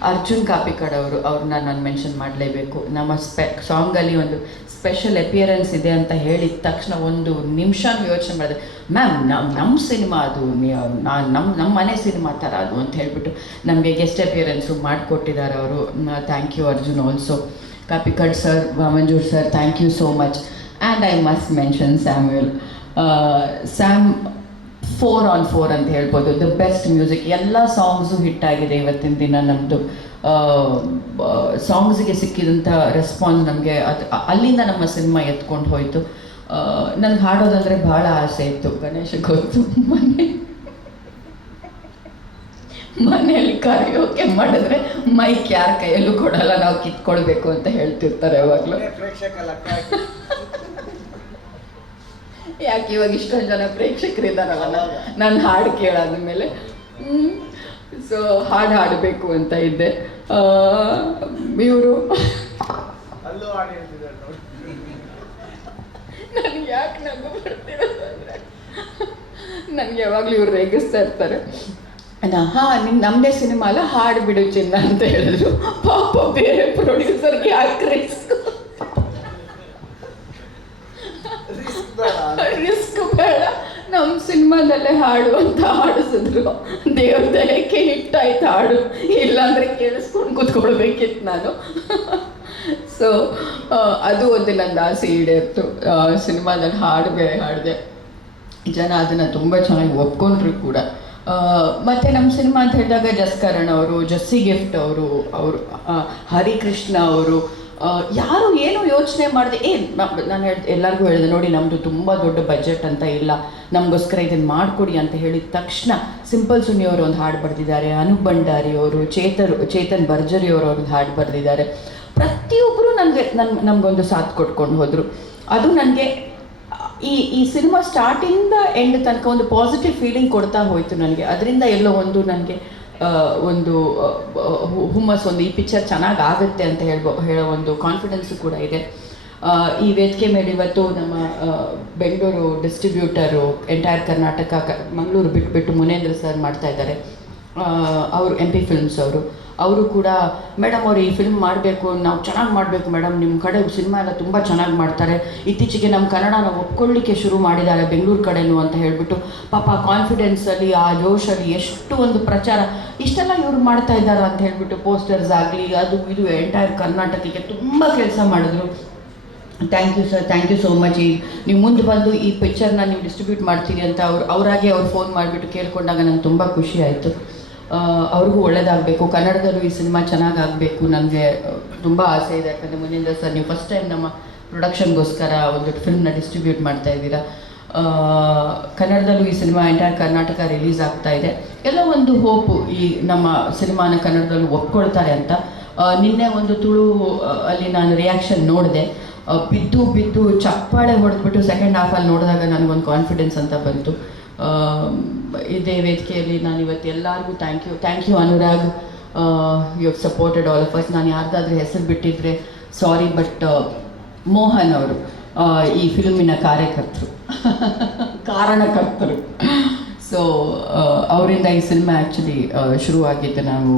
ಅರ್ಜುನ್ ಕಾಪಿಕಾಡ್ ಅವ್ರನ್ನ ನಾನು ಮೆನ್ಷನ್ ಮಾಡಲೇಬೇಕು. ನಮ್ಮ ಸಾಂಗಲ್ಲಿ ಒಂದು ಸ್ಪೆಷಲ್ ಅಪಿಯರೆನ್ಸ್ ಇದೆ ಅಂತ ಹೇಳಿದ ತಕ್ಷಣ ಒಂದು ನಿಮಿಷ ಯೋಚನೆ ಮಾಡಿದೆ, ಮ್ಯಾಮ್ ನಮ್ಮ ಸಿನಿಮಾ ಅದು, ನಮ್ಮ ಮನೆ ಸಿನಿಮಾ ಥರ ಅದು ಅಂತ ಹೇಳಿಬಿಟ್ಟು ನಮಗೆ ಗೆಸ್ಟ್ ಅಪಿಯರೆನ್ಸು ಮಾಡಿಕೊಟ್ಟಿದ್ದಾರೆ ಅವರು. Thank you Arjun also. Kapikad sir, Manjoor sir, thank you so much. And I must mention Samuel. Sam 4 on 4 ಅಂತ ಹೇಳ್ಬೋದು. ದ ಬೆಸ್ಟ್ ಮ್ಯೂಸಿಕ್, ಎಲ್ಲ ಸಾಂಗ್ಸು ಹಿಟ್ಟಾಗಿದೆ ಇವತ್ತಿನ ದಿನ. ನಮ್ಮದು ಸಾಂಗ್ಸ್ಗೆ ಸಿಕ್ಕಿದಂಥ ರೆಸ್ಪಾನ್ಸ್ ನಮಗೆ ಅಲ್ಲಿಂದ ನಮ್ಮ ಸಿನಿಮಾ ಎತ್ಕೊಂಡು ಹೋಯಿತು. ನನಗೆ ಹಾಡೋದಂದರೆ ಭಾಳ ಆಸೆ ಇತ್ತು, ಗಣೇಶ ಗೊತ್ತು. ಮನೆಯಲ್ಲಿ ಕರೆಯೋಕೆ ಮಾಡಿದ್ರೆ ಮೈಕ್ ಯಾರ ಕೈಯಲ್ಲೂ ಕೊಡಲ್ಲ, ನಾವು ಕಿತ್ಕೊಳ್ಬೇಕು ಅಂತ ಹೇಳ್ತಿರ್ತಾರೆ ಯಾವಾಗಲೂ. ಯಾಕೆ ಇವಾಗ ಇಷ್ಟೊಂದು ಜನ ಪ್ರೇಕ್ಷಕರಿದ್ದಾರಲ್ಲ ನನ್ನ ಹಾಡು ಕೇಳಾದ ಮೇಲೆ ಸೊ ಹಾಡು ಹಾಡಬೇಕು ಅಂತ ಇದ್ದೆ. ಇವರು ನನಗೆ ಯಾಕೆ ನಗು ಬರ್ತಿರೋದಂದರೆ ನನಗೆ ಯಾವಾಗಲೂ ಇವ್ರು ರೇಗಿಸ್ತಾ ಇರ್ತಾರೆ. ನಮ್ಮದೇ ಸಿನಿಮಾ ಅಲ್ಲ, ಹಾಡು ಬಿಡು ಚಿನ್ನ ಅಂತ ಹೇಳಿದ್ರು. ಪಾಪ ಬೇರೆ ಪ್ರೊಡ್ಯೂಸರ್ಗೆ ಯಾಕೆ ರಿಸ್ಕ್ ಬೇಡ, ನಮ್ಮ ಸಿನಿಮಾದಲ್ಲೇ ಹಾಡು ಅಂತ ಹಾಡಿಸಿದ್ರು. ದೇವ್ರ ದಯಕ್ಕೆ ಹಿಟ್ಟಾಯ್ತು ಹಾಡು, ಇಲ್ಲಾಂದರೆ ಕೇಳಿಸ್ಕೊಂಡು ಕೂತ್ಕೊಳ್ಬೇಕಿತ್ತು ನಾನು. ಸೊ ಅದು ಒಂದು ನನ್ನ ಆಸೆ ಈಡೇರ್ತು. ಸಿನಿಮಾದಲ್ಲಿ ಹಾಡು ಬೇರೆ ಹಾಡಿದೆ, ಜನ ಅದನ್ನು ತುಂಬ ಚೆನ್ನಾಗಿ ಒಪ್ಕೊಂಡ್ರು ಕೂಡ. ಮತ್ತು ನಮ್ಮ ಸಿನಿಮಾ ಅಂತ ಹೇಳಿದಾಗ ಜಸ್ಕರಣ್ ಅವರು, ಜಸ್ಸಿ ಗಿಫ್ಟ್ ಅವರು, ಹರಿಕೃಷ್ಣ ಅವರು, ಯಾರು ಏನೋ ಯೋಚನೆ ಮಾಡಿದೆ. ನಾನು ಎಲ್ಲರಿಗೂ ಹೇಳಿದೆ ನೋಡಿ, ನಮ್ಮದು ತುಂಬ ದೊಡ್ಡ ಬಜೆಟ್ ಅಂತ ಇಲ್ಲ, ನಮಗೋಸ್ಕರ ಇದನ್ನು ಮಾಡಿಕೊಡಿ ಅಂತ ಹೇಳಿದ ತಕ್ಷಣ ಸಿಂಪಲ್ ಸುನಿ ಅವರು ಒಂದು ಹಾಡು ಬರೆದಿದ್ದಾರೆ, ಅನೂಪ್ ಭಂಡಾರಿ ಅವರು, ಚೇತನ್ ಭರ್ಜರಿ ಅವರು ಒಂದು ಹಾಡು ಬರೆದಿದ್ದಾರೆ. ಪ್ರತಿಯೊಬ್ಬರು ನಮಗೊಂದು ಸಾಥ್ ಕೊಟ್ಕೊಂಡು ಹೋದರು. ಅದು ನನಗೆ ಈ ಸಿನಿಮಾ ಸ್ಟಾರ್ಟಿಂದ ಎಂಡ್ ತನಕ ಒಂದು ಪಾಸಿಟಿವ್ ಫೀಲಿಂಗ್ ಕೊಡ್ತಾ ಹೋಯಿತು ನನಗೆ. ಅದರಿಂದ ಎಲ್ಲೋ ಒಂದು ನನಗೆ ಒಂದು ಹುಮ್ಮಸ್, ಒಂದು ಈ ಪಿಕ್ಚರ್ ಚೆನ್ನಾಗಿ ಆಗುತ್ತೆ ಅಂತ ಹೇಳೋ ಒಂದು ಕಾನ್ಫಿಡೆನ್ಸು ಕೂಡ ಇದೆ. ಈ ವೇದಿಕೆ ಮೇಲೆ ಇವತ್ತು ನಮ್ಮ ಬೆಂಗಳೂರು ಡಿಸ್ಟ್ರಿಬ್ಯೂಟರು ಎಂಟೈರ್ ಕರ್ನಾಟಕ, ಮಂಗಳೂರು ಬಿಟ್ಟು ಮುನೇಂದ್ರ ಸರ್ ಮಾಡ್ತಾ ಇದ್ದಾರೆ. ಅವರು MP ಫಿಲ್ಮ್ಸ್ ಅವರು ಕೂಡ ಮೇಡಮ್ ಅವರು ಈ ಫಿಲ್ಮ್ ಮಾಡಬೇಕು, ನಾವು ಚೆನ್ನಾಗಿ ಮಾಡಬೇಕು ಮೇಡಮ್, ನಿಮ್ಮ ಕಡೆ ಸಿನಿಮಾ ಎಲ್ಲ ತುಂಬ ಚೆನ್ನಾಗಿ ಮಾಡ್ತಾರೆ, ಇತ್ತೀಚೆಗೆ ನಮ್ಮ ಕನ್ನಡನ ಒಪ್ಕೊಳ್ಳಿಕ್ಕೆ ಶುರು ಮಾಡಿದ್ದಾರೆ ಬೆಂಗಳೂರು ಕಡೆನೂ ಅಂತ ಹೇಳಿಬಿಟ್ಟು ಪಾಪ ಕಾನ್ಫಿಡೆನ್ಸಲ್ಲಿ, ಆ ಜೋಶಲ್ಲಿ ಎಷ್ಟು ಒಂದು ಪ್ರಚಾರ ಇಷ್ಟೆಲ್ಲ ಇವರು ಮಾಡ್ತಾ ಇದ್ದಾರೆ ಅಂತ ಹೇಳಿಬಿಟ್ಟು ಪೋಸ್ಟರ್ಸ್ ಆಗಲಿ ಅದು ಇದು ಎಂಟೈರ್ ಕರ್ನಾಟಕಕ್ಕೆ ತುಂಬ ಕೆಲಸ ಮಾಡಿದ್ರು. Thank you sir, thank you so much. ನೀವು ಮುಂದೆ ಬಂದು ಈ ಪಿಕ್ಚರ್ನ ನೀವು ಡಿಸ್ಟ್ರಿಬ್ಯೂಟ್ ಮಾಡ್ತೀರಿ ಅಂತ ಅವರಾಗೆ ಅವ್ರು ಫೋನ್ ಮಾಡಿಬಿಟ್ಟು ಕೇಳ್ಕೊಂಡಾಗ ನನಗೆ ತುಂಬ ಖುಷಿ ಆಯಿತು. ಅವ್ರಿಗೂ ಒಳ್ಳೇದಾಗಬೇಕು, ಕನ್ನಡದಲ್ಲೂ ಈ ಸಿನಿಮಾ ಚೆನ್ನಾಗಾಗಬೇಕು ನನಗೆ ತುಂಬ ಆಸೆ ಇದೆ. ಯಾಕಂದರೆ ಮುನೇಂದ್ರ ಸರ್, ನೀವು ಫಸ್ಟ್ ಟೈಮ್ ನಮ್ಮ ಪ್ರೊಡಕ್ಷನ್ಗೋಸ್ಕರ ಒಂದು ಫಿಲ್ಮ್ನ ಡಿಸ್ಟ್ರಿಬ್ಯೂಟ್ ಮಾಡ್ತಾ ಇದ್ದೀರಾ. ಕನ್ನಡದಲ್ಲೂ ಈ ಸಿನಿಮಾ ಎಂಟೈರ್ ಕರ್ನಾಟಕ ರಿಲೀಸ್ ಆಗ್ತಾ ಇದೆ. ಎಲ್ಲ ಒಂದು ಹೋಪು ಈ ನಮ್ಮ ಸಿನಿಮಾನ ಕನ್ನಡದಲ್ಲೂ ಒಪ್ಕೊಳ್ತಾರೆ ಅಂತ. ನಿನ್ನೆ ಒಂದು ತುಳು ಅಲ್ಲಿ ನಾನು ರಿಯಾಕ್ಷನ್ ನೋಡಿದೆ, ಬಿದ್ದು ಚಪ್ಪಾಳೆ ಹೊಡೆದ್ಬಿಟ್ಟು ಸೆಕೆಂಡ್ ಹಾಫಲ್ಲಿ ನೋಡಿದಾಗ ನನಗೊಂದು ಕಾನ್ಫಿಡೆನ್ಸ್ ಅಂತ ಬಂತು. ಇದೇ ವೇದಿಕೆಯಲ್ಲಿ ನಾನು ಇವತ್ತು ಎಲ್ಲರಿಗೂ thank you Anurag, you have supported all of us. ನಾನು ಯಾರ್ದಾದ್ರೂ ಹೆಸರು ಬಿಟ್ಟಿದ್ರೆ ಸಾರಿ, ಬಟ್ ಮೋಹನ್ ಅವರು ಈ ಫಿಲ್ಮಿನ ಕಾರಣಕರ್ತರು. ಸೊ ಅವರಿಂದ ಈ ಸಿನಿಮಾ ಆ್ಯಕ್ಚುಲಿ ಶುರುವಾಗಿದ್ದು. ನಾವು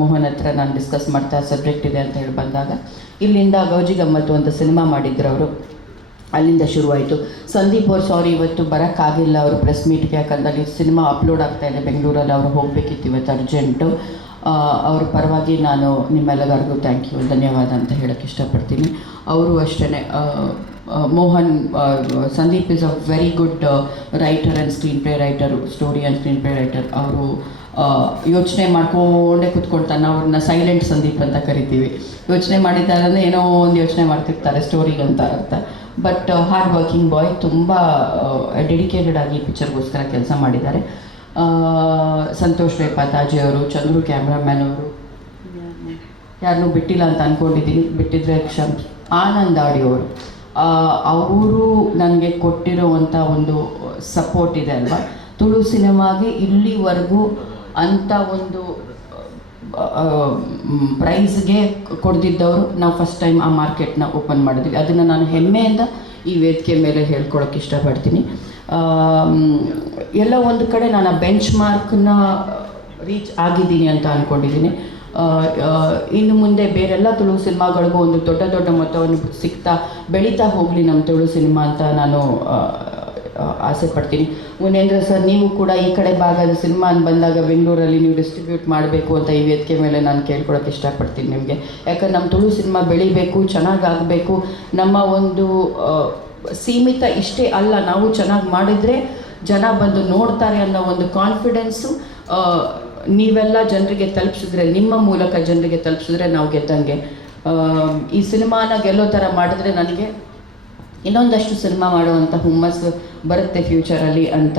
ಮೋಹನ್ ಹತ್ರ ನಾನು ಡಿಸ್ಕಸ್ ಮಾಡ್ತಾ ಸಬ್ಜೆಕ್ಟ್ ಇದೆ ಅಂತ ಹೇಳಿ ಬಂದಾಗ, ಇಲ್ಲಿಂದ ಗೌಜಿ ಗಮ್ಮತ್ತು ಅಂತ ಸಿನಿಮಾ ಮಾಡಿದ್ರು ಅವರು, ಅಲ್ಲಿಂದ ಶುರುವಾಯಿತು. ಸಂದೀಪ್ ಅವ್ರು ಸಾರಿ ಇವತ್ತು ಬರೋಕ್ಕಾಗಿಲ್ಲ ಅವರು ಪ್ರೆಸ್ ಮೀಟ್ಗೆ, ಯಾಕಂದರೆ ಸಿನಿಮಾ ಅಪ್ಲೋಡ್ ಆಗ್ತಾಯಿದೆ ಬೆಂಗಳೂರಲ್ಲಿ, ಅವರು ಹೋಗಬೇಕಿತ್ತು ಇವತ್ತು ಅರ್ಜೆಂಟು. ಅವ್ರ ಪರವಾಗಿ ನಾನು ನಿಮ್ಮೆಲ್ಲರಿಗೂ ಥ್ಯಾಂಕ್ ಯು, ಧನ್ಯವಾದ ಅಂತ ಹೇಳೋಕ್ಕೆ ಇಷ್ಟಪಡ್ತೀನಿ. ಅವರು ಅಷ್ಟೇ, Mohan, Sandeep is a very good writer and screen play writer, story and screen play writer. ಅವರು ಯೋಚನೆ ಮಾಡ್ಕೊಂಡೇ ಕೂತ್ಕೊಳ್ತಾನೆ, ಅವ್ರನ್ನ ಸೈಲೆಂಟ್ ಸಂದೀಪ್ ಅಂತ ಕರಿತೀವಿ. ಯೋಚನೆ ಮಾಡಿದ್ದಾರೆ ಅಂದರೆ ಏನೋ ಒಂದು ಯೋಚನೆ ಮಾಡ್ತಿರ್ತಾರೆ ಸ್ಟೋರಿಗೆ ಅಂತ ಅರ್ಥ. ಬಟ್ ಹಾರ್ಡ್ ವರ್ಕಿಂಗ್ ಬಾಯ್, ತುಂಬ ಡೆಡಿಕೇಟೆಡ್ ಆಗಿ ಪಿಕ್ಚರ್ಗೋಸ್ಕರ ಕೆಲಸ ಮಾಡಿದ್ದಾರೆ. ಸಂತೋಷ್ ರೇಪಾತಾಜಿ ಅವರು, ಚಂದ್ರು ಕ್ಯಾಮ್ರಾಮ್ಯಾನ್ ಅವರು, ಯಾರನ್ನೂ ಬಿಟ್ಟಿಲ್ಲ ಅಂತ ಅಂದ್ಕೊಂಡಿದ್ದೀನಿ, ಬಿಟ್ಟಿದ್ರೆ ಆನಂದ್ ಆಡಿಯೋರು, ಅವರು ನನಗೆ ಕೊಟ್ಟಿರೋವಂಥ ಒಂದು ಸಪೋರ್ಟ್ ಇದೆ ಅಲ್ವಾ. ತುಳು ಸಿನಿಮಾಗೆ ಇಲ್ಲಿವರೆಗೂ ಅಂಥ ಒಂದು ಪ್ರೈಸ್ಗೆ ಕೊಡ್ದಿದ್ದವರು ನಾವು ಫಸ್ಟ್ ಟೈಮ್ ಆ ಮಾರ್ಕೆಟ್ನ ಓಪನ್ ಮಾಡಿದ್ವಿ. ಅದನ್ನು ನಾನು ಹೆಮ್ಮೆಯಿಂದ ಈ ವೇದಿಕೆ ಮೇಲೆ ಹೇಳ್ಕೊಳಕ್ಕೆ ಇಷ್ಟಪಡ್ತೀನಿ. ಎಲ್ಲ ಒಂದು ಕಡೆ ನಾನು ಆ ಬೆಂಚ್ ಮಾರ್ಕ್ನ ರೀಚ್ ಆಗಿದ್ದೀನಿ ಅಂತ ಅಂದ್ಕೊಂಡಿದ್ದೀನಿ. ಇನ್ನು ಮುಂದೆ ಬೇರೆಲ್ಲ ತುಳು ಸಿನಿಮಾಗಳಿಗೂ ಒಂದು ದೊಡ್ಡ ಮೊತ್ತವನ್ನು ಸಿಗ್ತಾ ಬೆಳೀತಾ ಹೋಗಲಿ ನಮ್ಮ ತುಳು ಸಿನಿಮಾ ಅಂತ ನಾನು ಆಸೆ ಪಡ್ತೀನಿ. ಮುನೇಂದ್ರ ಸರ್, ನೀವು ಕೂಡ ಈ ಕಡೆ ಭಾಗದ ಸಿನಿಮಾ ಬಂದಾಗ ಬೆಂಗಳೂರಲ್ಲಿ ನೀವು ಡಿಸ್ಟ್ರಿಬ್ಯೂಟ್ ಮಾಡಬೇಕು ಅಂತ ಈ ವೇದಿಕೆ ಮೇಲೆ ನಾನು ಕೇಳ್ಕೊಳಕ್ಕೆ ಇಷ್ಟಪಡ್ತೀನಿ ನಿಮಗೆ. ಯಾಕಂದ್ರೆ ನಮ್ಮ ತುಳು ಸಿನಿಮಾ ಬೆಳಿಬೇಕು, ಚೆನ್ನಾಗಾಗಬೇಕು. ನಮ್ಮ ಒಂದು ಸೀಮಿತ ಇಷ್ಟೇ ಅಲ್ಲ, ನಾವು ಚೆನ್ನಾಗಿ ಮಾಡಿದರೆ ಜನ ಬಂದು ನೋಡ್ತಾರೆ ಅನ್ನೋ ಒಂದು ಕಾನ್ಫಿಡೆನ್ಸು ನೀವೆಲ್ಲ ಜನರಿಗೆ ತಲುಪಿಸಿದ್ರೆ, ನಿಮ್ಮ ಮೂಲಕ ಜನರಿಗೆ ತಲುಪಿಸಿದ್ರೆ ನಾವು ಗೆದ್ದಂಗೆ. ಈ ಸಿನಿಮಾನ ಗೆಲ್ಲೋ ಥರ ಮಾಡಿದ್ರೆ ನನಗೆ ಇನ್ನೊಂದಷ್ಟು ಸಿನಿಮಾ ಮಾಡುವಂಥ ಹುಮ್ಮಸ್ಸು ಬರುತ್ತೆ ಫ್ಯೂಚರಲ್ಲಿ ಅಂತ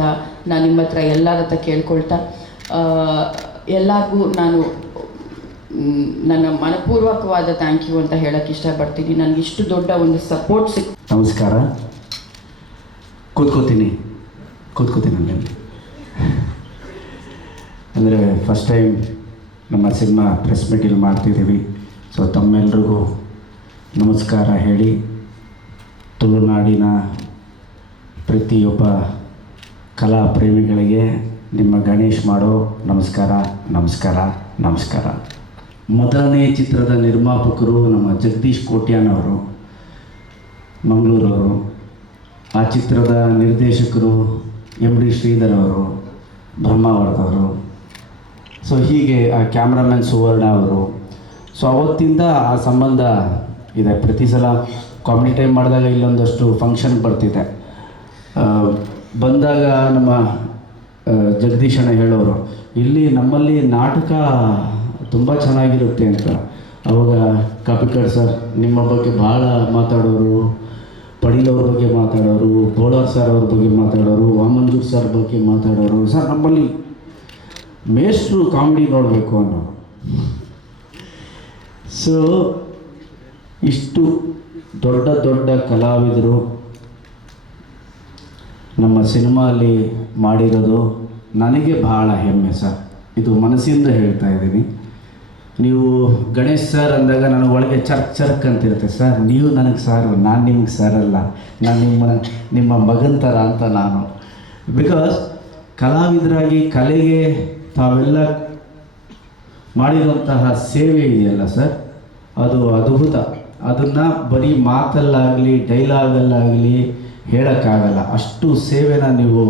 ನಾನು ನಿಮ್ಮ ಹತ್ರ ಎಲ್ಲರ ಹತ್ರ ಕೇಳ್ಕೊಳ್ತಾ, ಎಲ್ಲರಿಗೂ ನಾನು ನನ್ನ ಮನಪೂರ್ವಕವಾದ ಥ್ಯಾಂಕ್ ಯು ಅಂತ ಹೇಳೋಕ್ಕೆ ಇಷ್ಟಪಡ್ತೀನಿ. ನನಗೆ ಇಷ್ಟು ದೊಡ್ಡ ಒಂದು ಸಪೋರ್ಟ್ ನಮಸ್ಕಾರ. ಕೂತ್ಕೋತೀನಿ ಅಲ್ಲಿ. ಅಂದರೆ ಫಸ್ಟ್ ಟೈಮ್ ನಮ್ಮ ಸಿನಿಮಾ ಪ್ರೆಸ್ ಮೀಟಿಂಗ್ ಮಾಡ್ತಿದ್ದೀವಿ. ಸೊ ತಮ್ಮೆಲ್ರಿಗೂ ನಮಸ್ಕಾರ ಹೇಳಿ, ತುಳುನಾಡಿನ ಪ್ರತಿಯೊಬ್ಬ ಕಲಾ ಪ್ರೇಮಿಗಳಿಗೆ ನಿಮ್ಮ ಗಣೇಶ್ ಮಾಡೋ ನಮಸ್ಕಾರ. ಮೊದಲನೇ ಚಿತ್ರದ ನಿರ್ಮಾಪಕರು ನಮ್ಮ ಜಗದೀಶ್ ಕೋಟ್ಯಾನವರು, ಮಂಗಳೂರವರು. ಆ ಚಿತ್ರದ ನಿರ್ದೇಶಕರು MD ಶ್ರೀಧರ್ ಅವರು, ಬ್ರಹ್ಮಾವರದವರು. ಸೊ ಹೀಗೆ ಆ ಕ್ಯಾಮ್ರಾಮನ್ ಸುವರ್ಣ ಅವರು. ಸೊ ಅವತ್ತಿಂದ ಆ ಸಂಬಂಧ ಇದೆ. ಪ್ರತಿ ಸಲ ಕಾಮಿಡಿ ಟೈಮ್ ಮಾಡಿದಾಗ ಇಲ್ಲೊಂದಷ್ಟು ಫಂಕ್ಷನ್ ಬರ್ತಿದೆ. ಬಂದಾಗ ನಮ್ಮ ಜಗದೀಶಣ್ಣ ಹೇಳೋರು, ಇಲ್ಲಿ ನಮ್ಮಲ್ಲಿ ನಾಟಕ ತುಂಬ ಚೆನ್ನಾಗಿರುತ್ತೆ ಅಂತ. ಅವಾಗ ಕಾಪಿಕಾಡ್ ಸರ್ ನಿಮ್ಮ ಬಗ್ಗೆ ಭಾಳ ಮಾತಾಡೋರು, ಪಡೀಲವ್ರ ಬಗ್ಗೆ ಮಾತಾಡೋರು, ಬೋಳಾರ್ ಸರ್ ಅವ್ರ ಬಗ್ಗೆ ಮಾತಾಡೋರು, ವಾಮಂಜೂರ್ ಸರ್ ಬಗ್ಗೆ ಮಾತಾಡೋರು. ಸರ್ ನಮ್ಮಲ್ಲಿ ಮೇಷ್ಟ್ರು ಕಾಮಿಡಿ ನೋಡಬೇಕು ಅನ್ನೋ. ಸೊ ಇಷ್ಟು ದೊಡ್ಡ ಕಲಾವಿದರು ನಮ್ಮ ಸಿನಿಮಾಲ್ಲಿ ಮಾಡಿರೋದು ನನಗೆ ಭಾಳ ಹೆಮ್ಮೆ ಸರ್. ಇದು ಮನಸ್ಸಿಂದ ಹೇಳ್ತಾ ಇದ್ದೀನಿ. ನೀವು ಗಣೇಶ್ ಸರ್ ಅಂದಾಗ ನನಗೆ ಒಳಗೆ ಚರ್ಕ್ ಅಂತಿರುತ್ತೆ. ಸರ್ ನೀವು ನನಗೆ ಸಾರು, ನಾನು ನಿಮ್ಗೆ ಸರ್ ಅಲ್ಲ, ನಾನು ನಿಮ್ಮ ಮಗನ ಥರ ಅಂತ ನಾನು. ಬಿಕಾಸ್ ಕಲಾವಿದರಾಗಿ ಕಲೆಗೆ ತಾವೆಲ್ಲ ಮಾಡಿರುವಂತಹ ಸೇವೆ ಇದೆಯಲ್ಲ ಸರ್, ಅದು ಅದ್ಭುತ. ಅದನ್ನು ಬರೀ ಮಾತಲ್ಲಾಗಲಿ ಡೈಲಾಗಲ್ಲಾಗಲಿ ಹೇಳೋಕ್ಕಾಗಲ್ಲ. ಅಷ್ಟು ಸೇವೆನ ನೀವು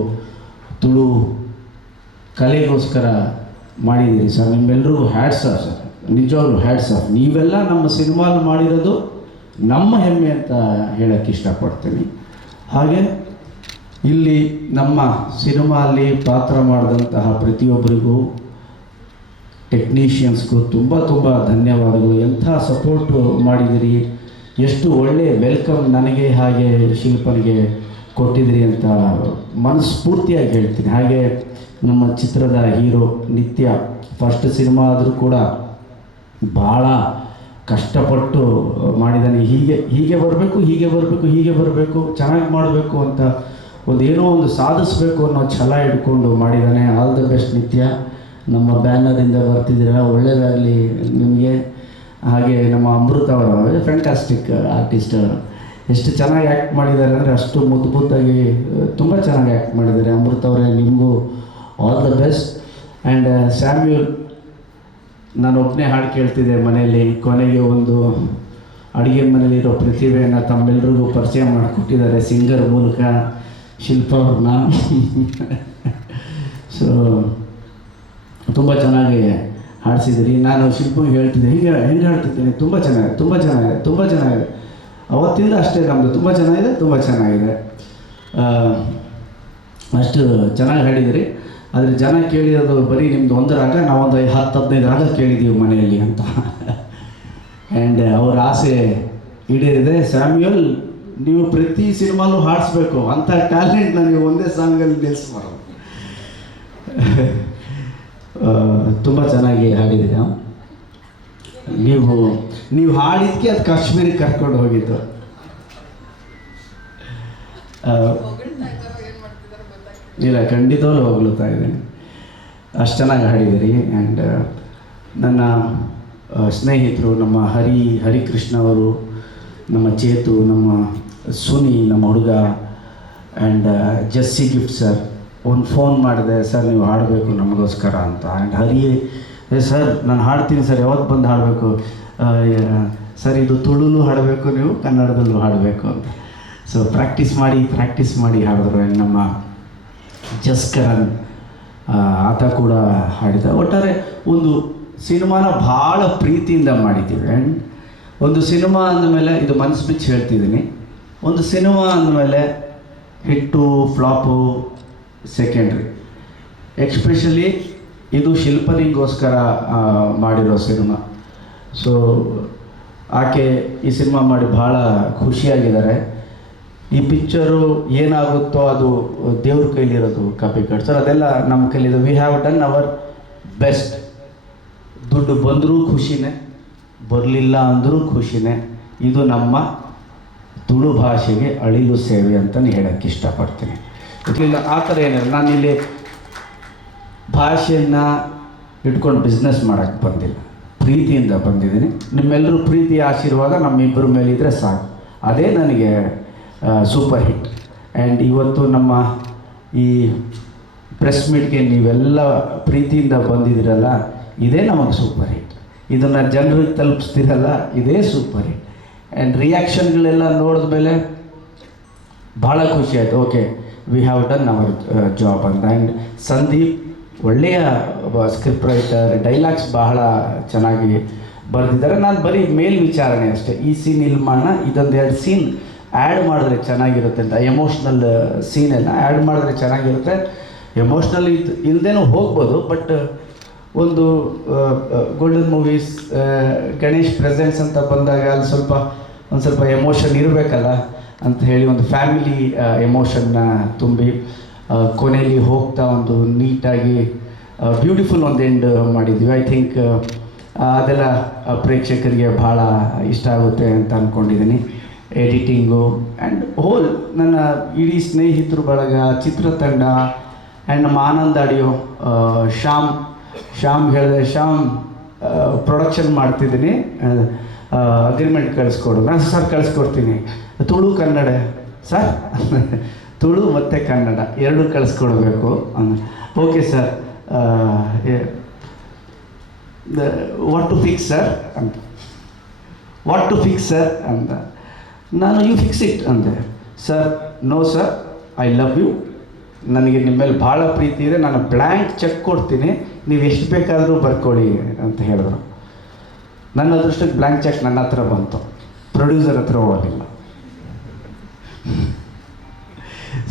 ತುಳು ಕಲೆಗೋಸ್ಕರ ಮಾಡಿದ್ದೀರಿ ಸರ್. ನಿಮ್ಮೆಲ್ಲರಿಗೂ ಹ್ಯಾಟ್ಸ್ ಆಫ್ ಸರ್, ನಿಜವಾಗ್ಲೂ ಹ್ಯಾಟ್ಸ್ ಆಫ್. ನೀವೆಲ್ಲ ನಮ್ಮ ಸಿನಿಮಾಲ್ ಮಾಡಿರೋದು ನಮ್ಮ ಹೆಮ್ಮೆ ಅಂತ ಹೇಳೋಕ್ಕೆ ಇಷ್ಟಪಡ್ತೀನಿ. ಹಾಗೆ ಇಲ್ಲಿ ನಮ್ಮ ಸಿನಿಮಾಲ್ಲಿ ಪಾತ್ರ ಮಾಡಿದಂತಹ ಪ್ರತಿಯೊಬ್ಬರಿಗೂ, ಟೆಕ್ನಿಷಿಯನ್ಸ್ಗೂ ತುಂಬ ಧನ್ಯವಾದಗಳು. ಎಂಥ ಸಪೋರ್ಟು ಮಾಡಿದಿರಿ, ಎಷ್ಟು ಒಳ್ಳೆಯ ವೆಲ್ಕಮ್ ನನಗೆ ಹಾಗೆ ಶಿಲ್ಪನಿಗೆ ಕೊಟ್ಟಿದ್ರಿ ಅಂತ ಮನಸ್ಫೂರ್ತಿಯಾಗಿ ಹೇಳ್ತೀನಿ. ಹಾಗೆ ನಮ್ಮ ಚಿತ್ರದ ಹೀರೋ ನಿತ್ಯ ಫಸ್ಟ್ ಸಿನಿಮಾ ಆದರೂ ಕೂಡ ಭಾಳ ಕಷ್ಟಪಟ್ಟು ಮಾಡಿದ್ದಾನೆ. ಹೀಗೆ ಬರಬೇಕು, ಚೆನ್ನಾಗಿ ಮಾಡಬೇಕು ಅಂತ ಏನೋ ಒಂದು ಸಾಧಿಸಬೇಕು ಅನ್ನೋ ಛಲ ಇಟ್ಕೊಂಡು ಮಾಡಿದ್ದಾನೆ. ಆಲ್ ದ ಬೆಸ್ಟ್ ನಿತ್ಯ. ನಮ್ಮ ಬ್ಯಾನರಿಂದ ಬರ್ತಿದ್ದೀರ, ಒಳ್ಳೆಯದಾಗಲಿ ನಿಮಗೆ. ಹಾಗೆ ನಮ್ಮ ಅಮೃತ ಅವರು ಫ್ಯಾಂಟಾಸ್ಟಿಕ್ ಆರ್ಟಿಸ್ಟ್. ಎಷ್ಟು ಚೆನ್ನಾಗಿ ಆ್ಯಕ್ಟ್ ಮಾಡಿದ್ದಾರೆ ಅಂದರೆ ಅಷ್ಟು ಮುದ್ದಾಗಿ ತುಂಬ ಚೆನ್ನಾಗಿ ಆ್ಯಕ್ಟ್ ಮಾಡಿದ್ದಾರೆ. ಅಮೃತ ಅವರೇ, ನಿಮಗೂ all the best. And Samuel, ನಾನು ಒಬ್ಬನೇ ಹಾಡು ಕೇಳ್ತಿದ್ದೆ ಮನೆಯಲ್ಲಿ. ಕೊನೆಗೆ ಒಂದು ಅಡುಗೆ ಮನೆಯಲ್ಲಿರೋ ಪ್ರತಿಭೆಯನ್ನು ತಮ್ಮೆಲ್ಲರಿಗೂ ಪರಿಚಯ ಮಾಡಿಕೊಟ್ಟಿದ್ದಾರೆ ಸಿಂಗರ್ ಮೂಲಕ, ಶಿಲ್ಪ ಅವ್ರನ್ನ. ಸೊ ತುಂಬ ಚೆನ್ನಾಗಿ ಹಾಡಿಸಿದ್ದೀರಿ. ನಾನು ಶಿಲ್ಪಿಗೆ ಹೇಳ್ತಿದ್ದೆ, ಹೆಂಗೆ ಹಾಡ್ತಿದ್ದೀನಿ, ತುಂಬ ಚೆನ್ನಾಗಿದೆ. ಅವತ್ತಿಂದ ಅಷ್ಟೇ ನಮ್ಮದು ತುಂಬ ಚೆನ್ನಾಗಿದೆ. ಅಷ್ಟು ಚೆನ್ನಾಗಿ ಹಾಡಿದಿರಿ. ಆದರೆ ಜನ ಕೇಳಿರೋದು ಬರೀ ನಿಮ್ಮದು ಒಂದು ರಾಗ, ನಾವೊಂದು 10-15 ರಾಗ ಕೇಳಿದ್ದೀವಿ ಮನೆಯಲ್ಲಿ ಅಂತ. ಆ್ಯಂಡ್ ಅವ್ರ ಆಸೆ ಈಡೇರಿದೆ. ಸ್ಯಾಮ್ಯೂಲ್, ನೀವು ಪ್ರತಿ ಸಿನಿಮಾಲೂ ಹಾಡಿಸ್ಬೇಕು ಅಂಥ ಟ್ಯಾಲೆಂಟ್ ನನಗೆ ಒಂದೇ ಸಾಂಗಲ್ಲಿ ನಿಲ್ಲಿಸ್ಬಾರ್ದು. ತುಂಬ ಚೆನ್ನಾಗಿ ಹಾಡಿದ್ದೀರ. ನೀವು ಹಾಡಿದ್ದಕ್ಕೆ ಅದು ಕಾಶ್ಮೀರಿಗೆ ಕರ್ಕೊಂಡು ಹೋಗಿದ್ದು. ಇಲ್ಲ, ಖಂಡಿತವಾಗ್ಲೂ ಹೊಗಳುತ್ತಾ ಇದ್ದೀನಿ. ಅಷ್ಟು ಚೆನ್ನಾಗಿ ಹಾಡಿದ್ದೀರಿ. ಆ್ಯಂಡ್ ನನ್ನ ಸ್ನೇಹಿತರು ನಮ್ಮ ಹರಿಕೃಷ್ಣ ಅವರು, ನಮ್ಮ ಚೇತು, ನಮ್ಮ ಸುನಿ, ನಮ್ಮ ಹುಡುಗ, ಆ್ಯಂಡ್ ಜಸ್ಸಿ ಗಿಫ್ಟ್ ಸರ್ ಒಂದು ಫೋನ್ ಮಾಡಿದೆ, ಸರ್ ನೀವು ಹಾಡಬೇಕು ನಮಗೋಸ್ಕರ ಅಂತ. ಆ್ಯಂಡ್ ಸರ್ ನಾನು ಹಾಡ್ತೀನಿ ಸರ್, ಯಾವತ್ತು ಬಂದು ಹಾಡಬೇಕು ಸರ್, ಇದು ತುಳುಲು ಹಾಡಬೇಕು, ನೀವು ಕನ್ನಡದಲ್ಲೂ ಹಾಡಬೇಕು ಅಂತ. ಸೊ ಪ್ರಾಕ್ಟೀಸ್ ಮಾಡಿ ಹಾಡಿದ್ರು. ಆ್ಯಂಡ್ ನಮ್ಮ ಜಸ್ಕರನ್ ಆತ ಕೂಡ ಹಾಡಿದ. ಒಟ್ಟಾರೆ ಒಂದು ಸಿನಿಮಾನ ಭಾಳ ಪ್ರೀತಿಯಿಂದ ಮಾಡಿದ್ದೀವಿ. ಆ್ಯಂಡ್ ಒಂದು ಸಿನಿಮಾ ಅಂದಮೇಲೆ, ಇದು ಮನಸ್ಸು ಬಿಚ್ಚಿ ಹೇಳ್ತಿದ್ದೀನಿ, ಒಂದು ಸಿನಿಮಾ ಅಂದಮೇಲೆ ಹಿಟ್ಟು ಫ್ಲಾಪು ಸೆಕೆಂಡ್ರಿ. ಎಕ್ಸ್ಪೆಷಲಿ ಇದು ಶಿಲ್ಪನಿಗೋಸ್ಕರ ಮಾಡಿರೋ ಸಿನಿಮಾ. ಸೊ ಆಕೆ ಈ ಸಿನಿಮಾ ಮಾಡಿ ಭಾಳ ಖುಷಿಯಾಗಿದ್ದಾರೆ. ಈ ಪಿಕ್ಚರು ಏನಾಗುತ್ತೋ ಅದು ದೇವ್ರ ಕೈಲಿರೋದು ಕಾಪಿಕಾಡ್ ಸರ್, ಅದೆಲ್ಲ ನಮ್ಮ ಕೈಲಿದೆ. We have done our best. ದುಡ್ಡು ಬಂದರೂ ಖುಷಿನೇ, ಬರಲಿಲ್ಲ ಅಂದರೂ ಖುಷಿನೇ. ಇದು ನಮ್ಮ ತುಳು ಭಾಷೆಗೆ ಅಳಿಲು ಸೇವೆ ಅಂತಲೇ ಹೇಳೋಕ್ಕೆ ಇಷ್ಟಪಡ್ತೀನಿ. ಇಲ್ಲ ಆ ಥರ ಏನಿಲ್ಲ, ನಾನಿಲ್ಲಿ ಭಾಷೆಯನ್ನು ಇಟ್ಕೊಂಡು ಬಿಸ್ನೆಸ್ ಮಾಡೋಕ್ಕೆ ಬಂದಿಲ್ಲ, ಪ್ರೀತಿಯಿಂದ ಬಂದಿದ್ದೀನಿ. ನಿಮ್ಮೆಲ್ಲರೂ ಪ್ರೀತಿಯ ಆಶೀರ್ವಾದ ನಮ್ಮಿಬ್ಬರ ಮೇಲಿದ್ದರೆ ಸಾಕು, ಅದೇ ನನಗೆ ಸೂಪರ್ ಹಿಟ್. ಆ್ಯಂಡ್ ಇವತ್ತು ನಮ್ಮ ಈ ಪ್ರೆಸ್ ಮೀಟ್ಗೆ ನೀವೆಲ್ಲ ಪ್ರೀತಿಯಿಂದ ಬಂದಿದ್ದೀರಲ್ಲ, ಇದೇ ನಮಗೆ ಸೂಪರ್ ಹಿಟ್. ಇದನ್ನು ಜನರಿಗೆ ತಲುಪಿಸ್ತೀರಲ್ಲ, ಇದೇ ಸೂಪರ್ ಹಿಟ್. ಆ್ಯಂಡ್ ರಿಯಾಕ್ಷನ್ಗಳೆಲ್ಲ ನೋಡಿದ ಮೇಲೆ ಭಾಳ ಖುಷಿ ಆಯಿತು. Okay, V have done hour job ಅಂತ. ಆ್ಯಂಡ್ ಸಂದೀಪ್ ಒಳ್ಳೆಯ ಸ್ಕ್ರಿಪ್ಟ್ ರೈಟರ್, ಡೈಲಾಗ್ಸ್ ಬಹಳ ಚೆನ್ನಾಗಿ ಬರೆದಿದ್ದಾರೆ. ನಾನು ಬರೀ ಮೇಲ್ವಿಚಾರಣೆ ಅಷ್ಟೇ. ಈ ಸೀನ್ ಇಲ್ಲಿ ಮಾಡೋಣ, ಇದೊಂದೆರಡು ಸೀನ್ ಆ್ಯಡ್ ಮಾಡಿದ್ರೆ ಚೆನ್ನಾಗಿರುತ್ತೆ ಅಂತ. ಎಮೋಷ್ನಲ್ ಸೀನೆಲ್ಲ ಆ್ಯಡ್ ಮಾಡಿದ್ರೆ ಚೆನ್ನಾಗಿರುತ್ತೆ. ಎಮೋಷ್ನಲ್ ಇಲ್ಲದೇನೂ ಹೋಗ್ಬೋದು, ಬಟ್ ಒಂದು ಗೋಲ್ಡನ್ ಮೂವೀಸ್ ಗಣೇಶ್ ಪ್ರೆಸೆನ್ಸ್ ಅಂತ ಬಂದಾಗ ಅಲ್ಲಿ ಒಂದು ಸ್ವಲ್ಪ ಎಮೋಷನ್ ಇರಬೇಕಲ್ಲ ಅಂತ ಹೇಳಿ ಒಂದು ಫ್ಯಾಮಿಲಿ ಎಮೋಷನ್ನ ತುಂಬಿ ಕೊನೆಯಲ್ಲಿ ಹೋಗ್ತಾ ಒಂದು ನೀಟಾಗಿ ಬ್ಯೂಟಿಫುಲ್ ಒಂದು ಎಂಡ್ ಮಾಡಿದ್ವಿ. ಐ ಥಿಂಕ್ ಅದೆಲ್ಲ ಪ್ರೇಕ್ಷಕರಿಗೆ ಭಾಳ ಇಷ್ಟ ಆಗುತ್ತೆ ಅಂತ ಅಂದ್ಕೊಂಡಿದ್ದೀನಿ. ಎಡಿಟಿಂಗು ಆ್ಯಂಡ್ ಹೋಲ್ ನನ್ನ ಇಡೀ ಸ್ನೇಹಿತರು ಬಳಗ, ಚಿತ್ರತಂಡ ಆ್ಯಂಡ್ ನಮ್ಮ ಆನಂದ್ ಆಡಿಯೋ ಶ್ಯಾಮ್ ಹೇಳಿದೆ, ಶ್ಯಾಮ್ ಪ್ರೊಡಕ್ಷನ್ ಮಾಡ್ತಿದ್ದೀನಿ, ಅಗ್ರಿಮೆಂಟ್ ಕಳಿಸ್ಕೊಡು. ನಾನು ಸರ್ ಕಳಿಸ್ಕೊಡ್ತೀನಿ, ತುಳು ಕನ್ನಡ ಸರ್ ತುಳು ಮತ್ತು ಕನ್ನಡ ಎರಡೂ ಕಳಿಸ್ಕೊಡ್ಬೇಕು ಅಂದ. Okay sir, what to fix sir ಅಂತ, ವಾಟ್ ಟು ಫಿಕ್ಸ್ ಸರ್ ಅಂತ. ನಾನು ಯು ಫಿಕ್ಸ್ ಇಟ್ ಅಂದೆ. Sir no sir, I love you, ನನಗೆ ನಿಮ್ಮ ಮೇಲೆ ಭಾಳ ಪ್ರೀತಿ ಇದೆ, ನಾನು ಬ್ಲ್ಯಾಂಕ್ ಚೆಕ್ ಕೊಡ್ತೀನಿ, ನೀವು ಎಷ್ಟು ಬೇಕಾದರೂ ಬರ್ಕೊಳ್ಳಿ ಅಂತ ಹೇಳಿದ್ರು. ನನ್ನ ಅದೃಷ್ಟಕ್ಕೆ ಬ್ಲ್ಯಾಂಕ್ ಚೆಕ್ ನನ್ನ ಹತ್ರ ಬಂತು, ಪ್ರೊಡ್ಯೂಸರ್ ಹತ್ರ ಹೋಗಲಿಲ್ಲ.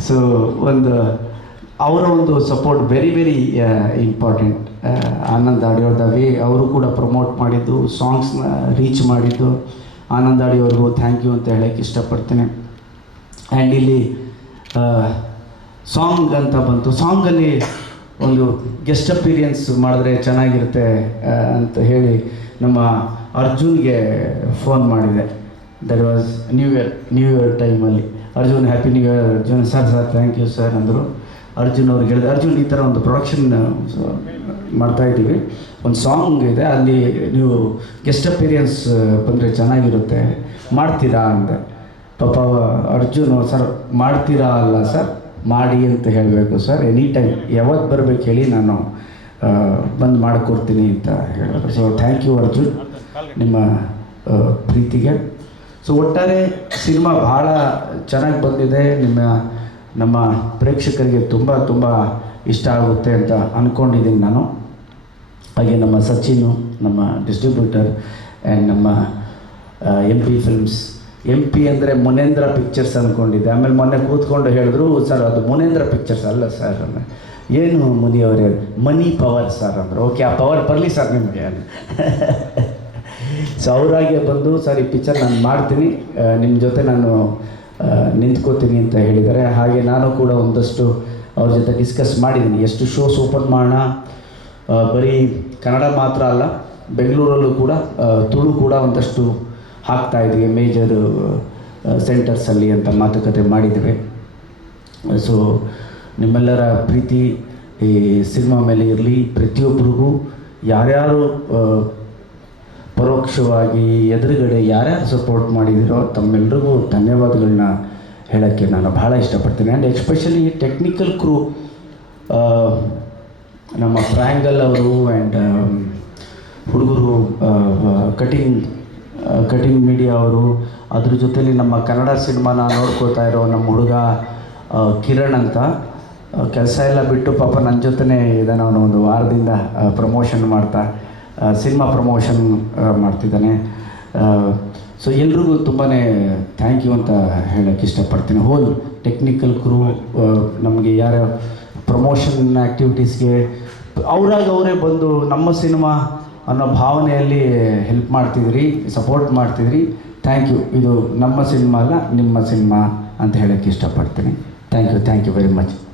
ಸೊ ಅವರ ಒಂದು support very very important. Anand ಆಡಿಯೋದ ವೇ ಅವರು ಕೂಡ ಪ್ರಮೋಟ್ ಮಾಡಿದ್ದು, ಸಾಂಗ್ಸ್ನ ರೀಚ್ ಮಾಡಿದ್ದು, ಆನಂದ್ ಆಡಿಯೋರ್ಗೂ ಥ್ಯಾಂಕ್ ಯು ಅಂತ ಹೇಳೋಕ್ಕೆ ಇಷ್ಟಪಡ್ತೀನಿ. ಆ್ಯಂಡ್ ಇಲ್ಲಿ ಸಾಂಗ್ ಅಂತ ಬಂತು. ಸಾಂಗಲ್ಲಿ ಒಂದು ಗೆಸ್ಟ್ ಅಪೀರಿಯನ್ಸ್ ಮಾಡಿದ್ರೆ ಚೆನ್ನಾಗಿರುತ್ತೆ ಅಂತ ಹೇಳಿ ನಮ್ಮ ಅರ್ಜುನ್ಗೆ ಫೋನ್ ಮಾಡಿದೆ. ದಟ್ ವಾಸ್ ನ್ಯೂ ಇಯರ್ ಟೈಮಲ್ಲಿ. Arjun happy new year Arjun. Sir thank you sir ಅಂದರು. ಅರ್ಜುನ್ ಅವ್ರಿಗೆ ಹೇಳಿದೆ, ಅರ್ಜುನ್ ಈ ಥರ ಒಂದು ಪ್ರೊಡಕ್ಷನ್ ಮಾಡ್ತಾಯಿದ್ದೀವಿ, ಒಂದು ಸಾಂಗ್ ಇದೆ, ಅಲ್ಲಿ ನೀವು ಗೆಸ್ಟ್ ಅಪೀರಿಯನ್ಸ್ ಬಂದರೆ ಚೆನ್ನಾಗಿರುತ್ತೆ, ಮಾಡ್ತೀರಾ ಅಂದೆ. ಪಾಪ ಅರ್ಜುನ್, ಸರ್ ಮಾಡ್ತೀರಾ ಅಲ್ಲ ಸರ್, ಮಾಡಿ ಅಂತ ಹೇಳಬೇಕು ಸರ್, ಎನಿ ಟೈಮ್ ಯಾವತ್ತು ಬರಬೇಕು ಹೇಳಿ, ನಾನು ಬಂದು ಮಾಡಿಕೊಡ್ತೀನಿ ಅಂತ ಹೇಳಿದ್ರು. ಸೊ ಥ್ಯಾಂಕ್ ಯು ಅರ್ಜುನ್ ನಿಮ್ಮ ಪ್ರೀತಿಗೆ. ಸೊ ಒಟ್ಟಾರೆ ಸಿನಿಮಾ ಭಾಳ ಚೆನ್ನಾಗಿ ಬಂದಿದೆ. ನಮ್ಮ ಪ್ರೇಕ್ಷಕರಿಗೆ ತುಂಬ ತುಂಬ ಇಷ್ಟ ಆಗುತ್ತೆ ಅಂತ ಅಂದ್ಕೊಂಡಿದ್ದೀನಿ ನಾನು. ಹಾಗೆ ನಮ್ಮ ಸಚಿನು, ನಮ್ಮ ಡಿಸ್ಟ್ರಿಬ್ಯೂಟರ್, ಆ್ಯಂಡ್ ನಮ್ಮ MP ಫಿಲ್ಮ್ಸ್. MP ಅಂದರೆ ಮುನೇಂದ್ರ ಪಿಕ್ಚರ್ಸ್ ಅಂದ್ಕೊಂಡಿದ್ದೆ. ಆಮೇಲೆ ಮೊನ್ನೆ ಕೂತ್ಕೊಂಡು ಹೇಳಿದ್ರು, ಸರ್ ಅದು ಮುನೇಂದ್ರ ಪಿಕ್ಚರ್ಸ್ ಅಲ್ಲ ಸರ್. ಏನು ಮುನಿಯವರೇ, ಮನಿ ಪವರ್ ಸರ್ ಅಂದರು. ಓಕೆ, ಆ ಪವರ್ ಬರಲಿ ಸರ್ ನಿಮಗೆ. ಸೊ ಅವರಾಗೆ ಬಂದು, ಸರ್ ಈ ಪಿಕ್ಚರ್ ನಾನು ಮಾಡ್ತೀನಿ, ನಿಮ್ಮ ಜೊತೆ ನಾನು ನಿಂತ್ಕೋತೀನಿ ಅಂತ ಹೇಳಿದ್ದಾರೆ. ಹಾಗೆ ನಾನು ಕೂಡ ಒಂದಷ್ಟು ಅವ್ರ ಜೊತೆ ಡಿಸ್ಕಸ್ ಮಾಡಿದ್ದೀನಿ, ಎಷ್ಟು ಶೋಸ್ ಓಪನ್ ಮಾಡೋಣ, ಬರೀ ಕನ್ನಡ ಮಾತ್ರ ಅಲ್ಲ, ಬೆಂಗಳೂರಲ್ಲೂ ಕೂಡ ತುಳು ಕೂಡ ಒಂದಷ್ಟು ಹಾಕ್ತಾಯಿದ್ವಿ ಮೇಜರ್ ಸೆಂಟರ್ಸಲ್ಲಿ ಅಂತ ಮಾತುಕತೆ ಮಾಡಿದ್ವಿ. ಸೊ ನಿಮ್ಮೆಲ್ಲರ ಪ್ರೀತಿ ಈ ಸಿನಿಮಾ ಮೇಲೆ ಇರಲಿ. ಪ್ರತಿಯೊಬ್ಬರಿಗೂ ಯಾರ್ಯಾರು ಪರೋಕ್ಷವಾಗಿ ಎದುರುಗಡೆ ಯಾರ್ಯಾರು ಸಪೋರ್ಟ್ ಮಾಡಿದಿರೋ ತಮ್ಮೆಲ್ಲರಿಗೂ ಧನ್ಯವಾದಗಳನ್ನ ಹೇಳೋಕ್ಕೆ ನಾನು ಭಾಳ ಇಷ್ಟಪಡ್ತೀನಿ. ಆ್ಯಂಡ್ ಎಸ್ಪೆಷಲಿ ಟೆಕ್ನಿಕಲ್ ಕ್ರೂ, ನಮ್ಮ ಟ್ರಯಾಂಗಲ್ ಅವರು ಆ್ಯಂಡ್ ಹುಡುಗರು, ಕಟಿಂಗ್ ಮೀಡಿಯಾ ಅವರು, ಅದ್ರ ಜೊತೆಲಿ ನಮ್ಮ ಕನ್ನಡ ಸಿನಿಮಾನ ನೋಡ್ಕೋತಾ ಇರೋ ನಮ್ಮ ಹುಡುಗ ಕಿರಣ್ ಅಂತ, ಕೆಲಸ ಎಲ್ಲ ಬಿಟ್ಟು ಪಾಪ ನನ್ನ ಜೊತೆನೇ ಇದ್ದಾನೆ. ಅವನು ಒಂದು ವಾರದಿಂದ ಪ್ರಮೋಷನ್ ಮಾಡ್ತಾ ಸಿನಿಮಾ ಪ್ರಮೋಷನ್ ಮಾಡ್ತಿದ್ದಾನೆ. ಸೊ ಎಲ್ರಿಗೂ ತುಂಬಾ ಥ್ಯಾಂಕ್ ಯು ಅಂತ ಹೇಳೋಕ್ಕೆ ಇಷ್ಟಪಡ್ತೀನಿ. ಹೋಲ್ ಟೆಕ್ನಿಕಲ್ ಕ್ರೂ, ನಮಗೆ ಯಾರು ಪ್ರಮೋಷನ್ ಆ್ಯಕ್ಟಿವಿಟೀಸ್ಗೆ ಅವರಾಗ ಅವರೇ ಬಂದು ನಮ್ಮ ಸಿನಿಮಾ ಅನ್ನೋ ಭಾವನೆಯಲ್ಲಿ ಹೆಲ್ಪ್ ಮಾಡ್ತಿದ್ರಿ, ಸಪೋರ್ಟ್ ಮಾಡ್ತಿದ್ರಿ. Thank you. ಇದು ನಮ್ಮ ಸಿನಿಮಾ ಅಲ್ಲ, ನಿಮ್ಮ ಸಿನಿಮಾ ಅಂತ ಹೇಳೋಕ್ಕೆ ಇಷ್ಟಪಡ್ತೀನಿ. Thank you very much.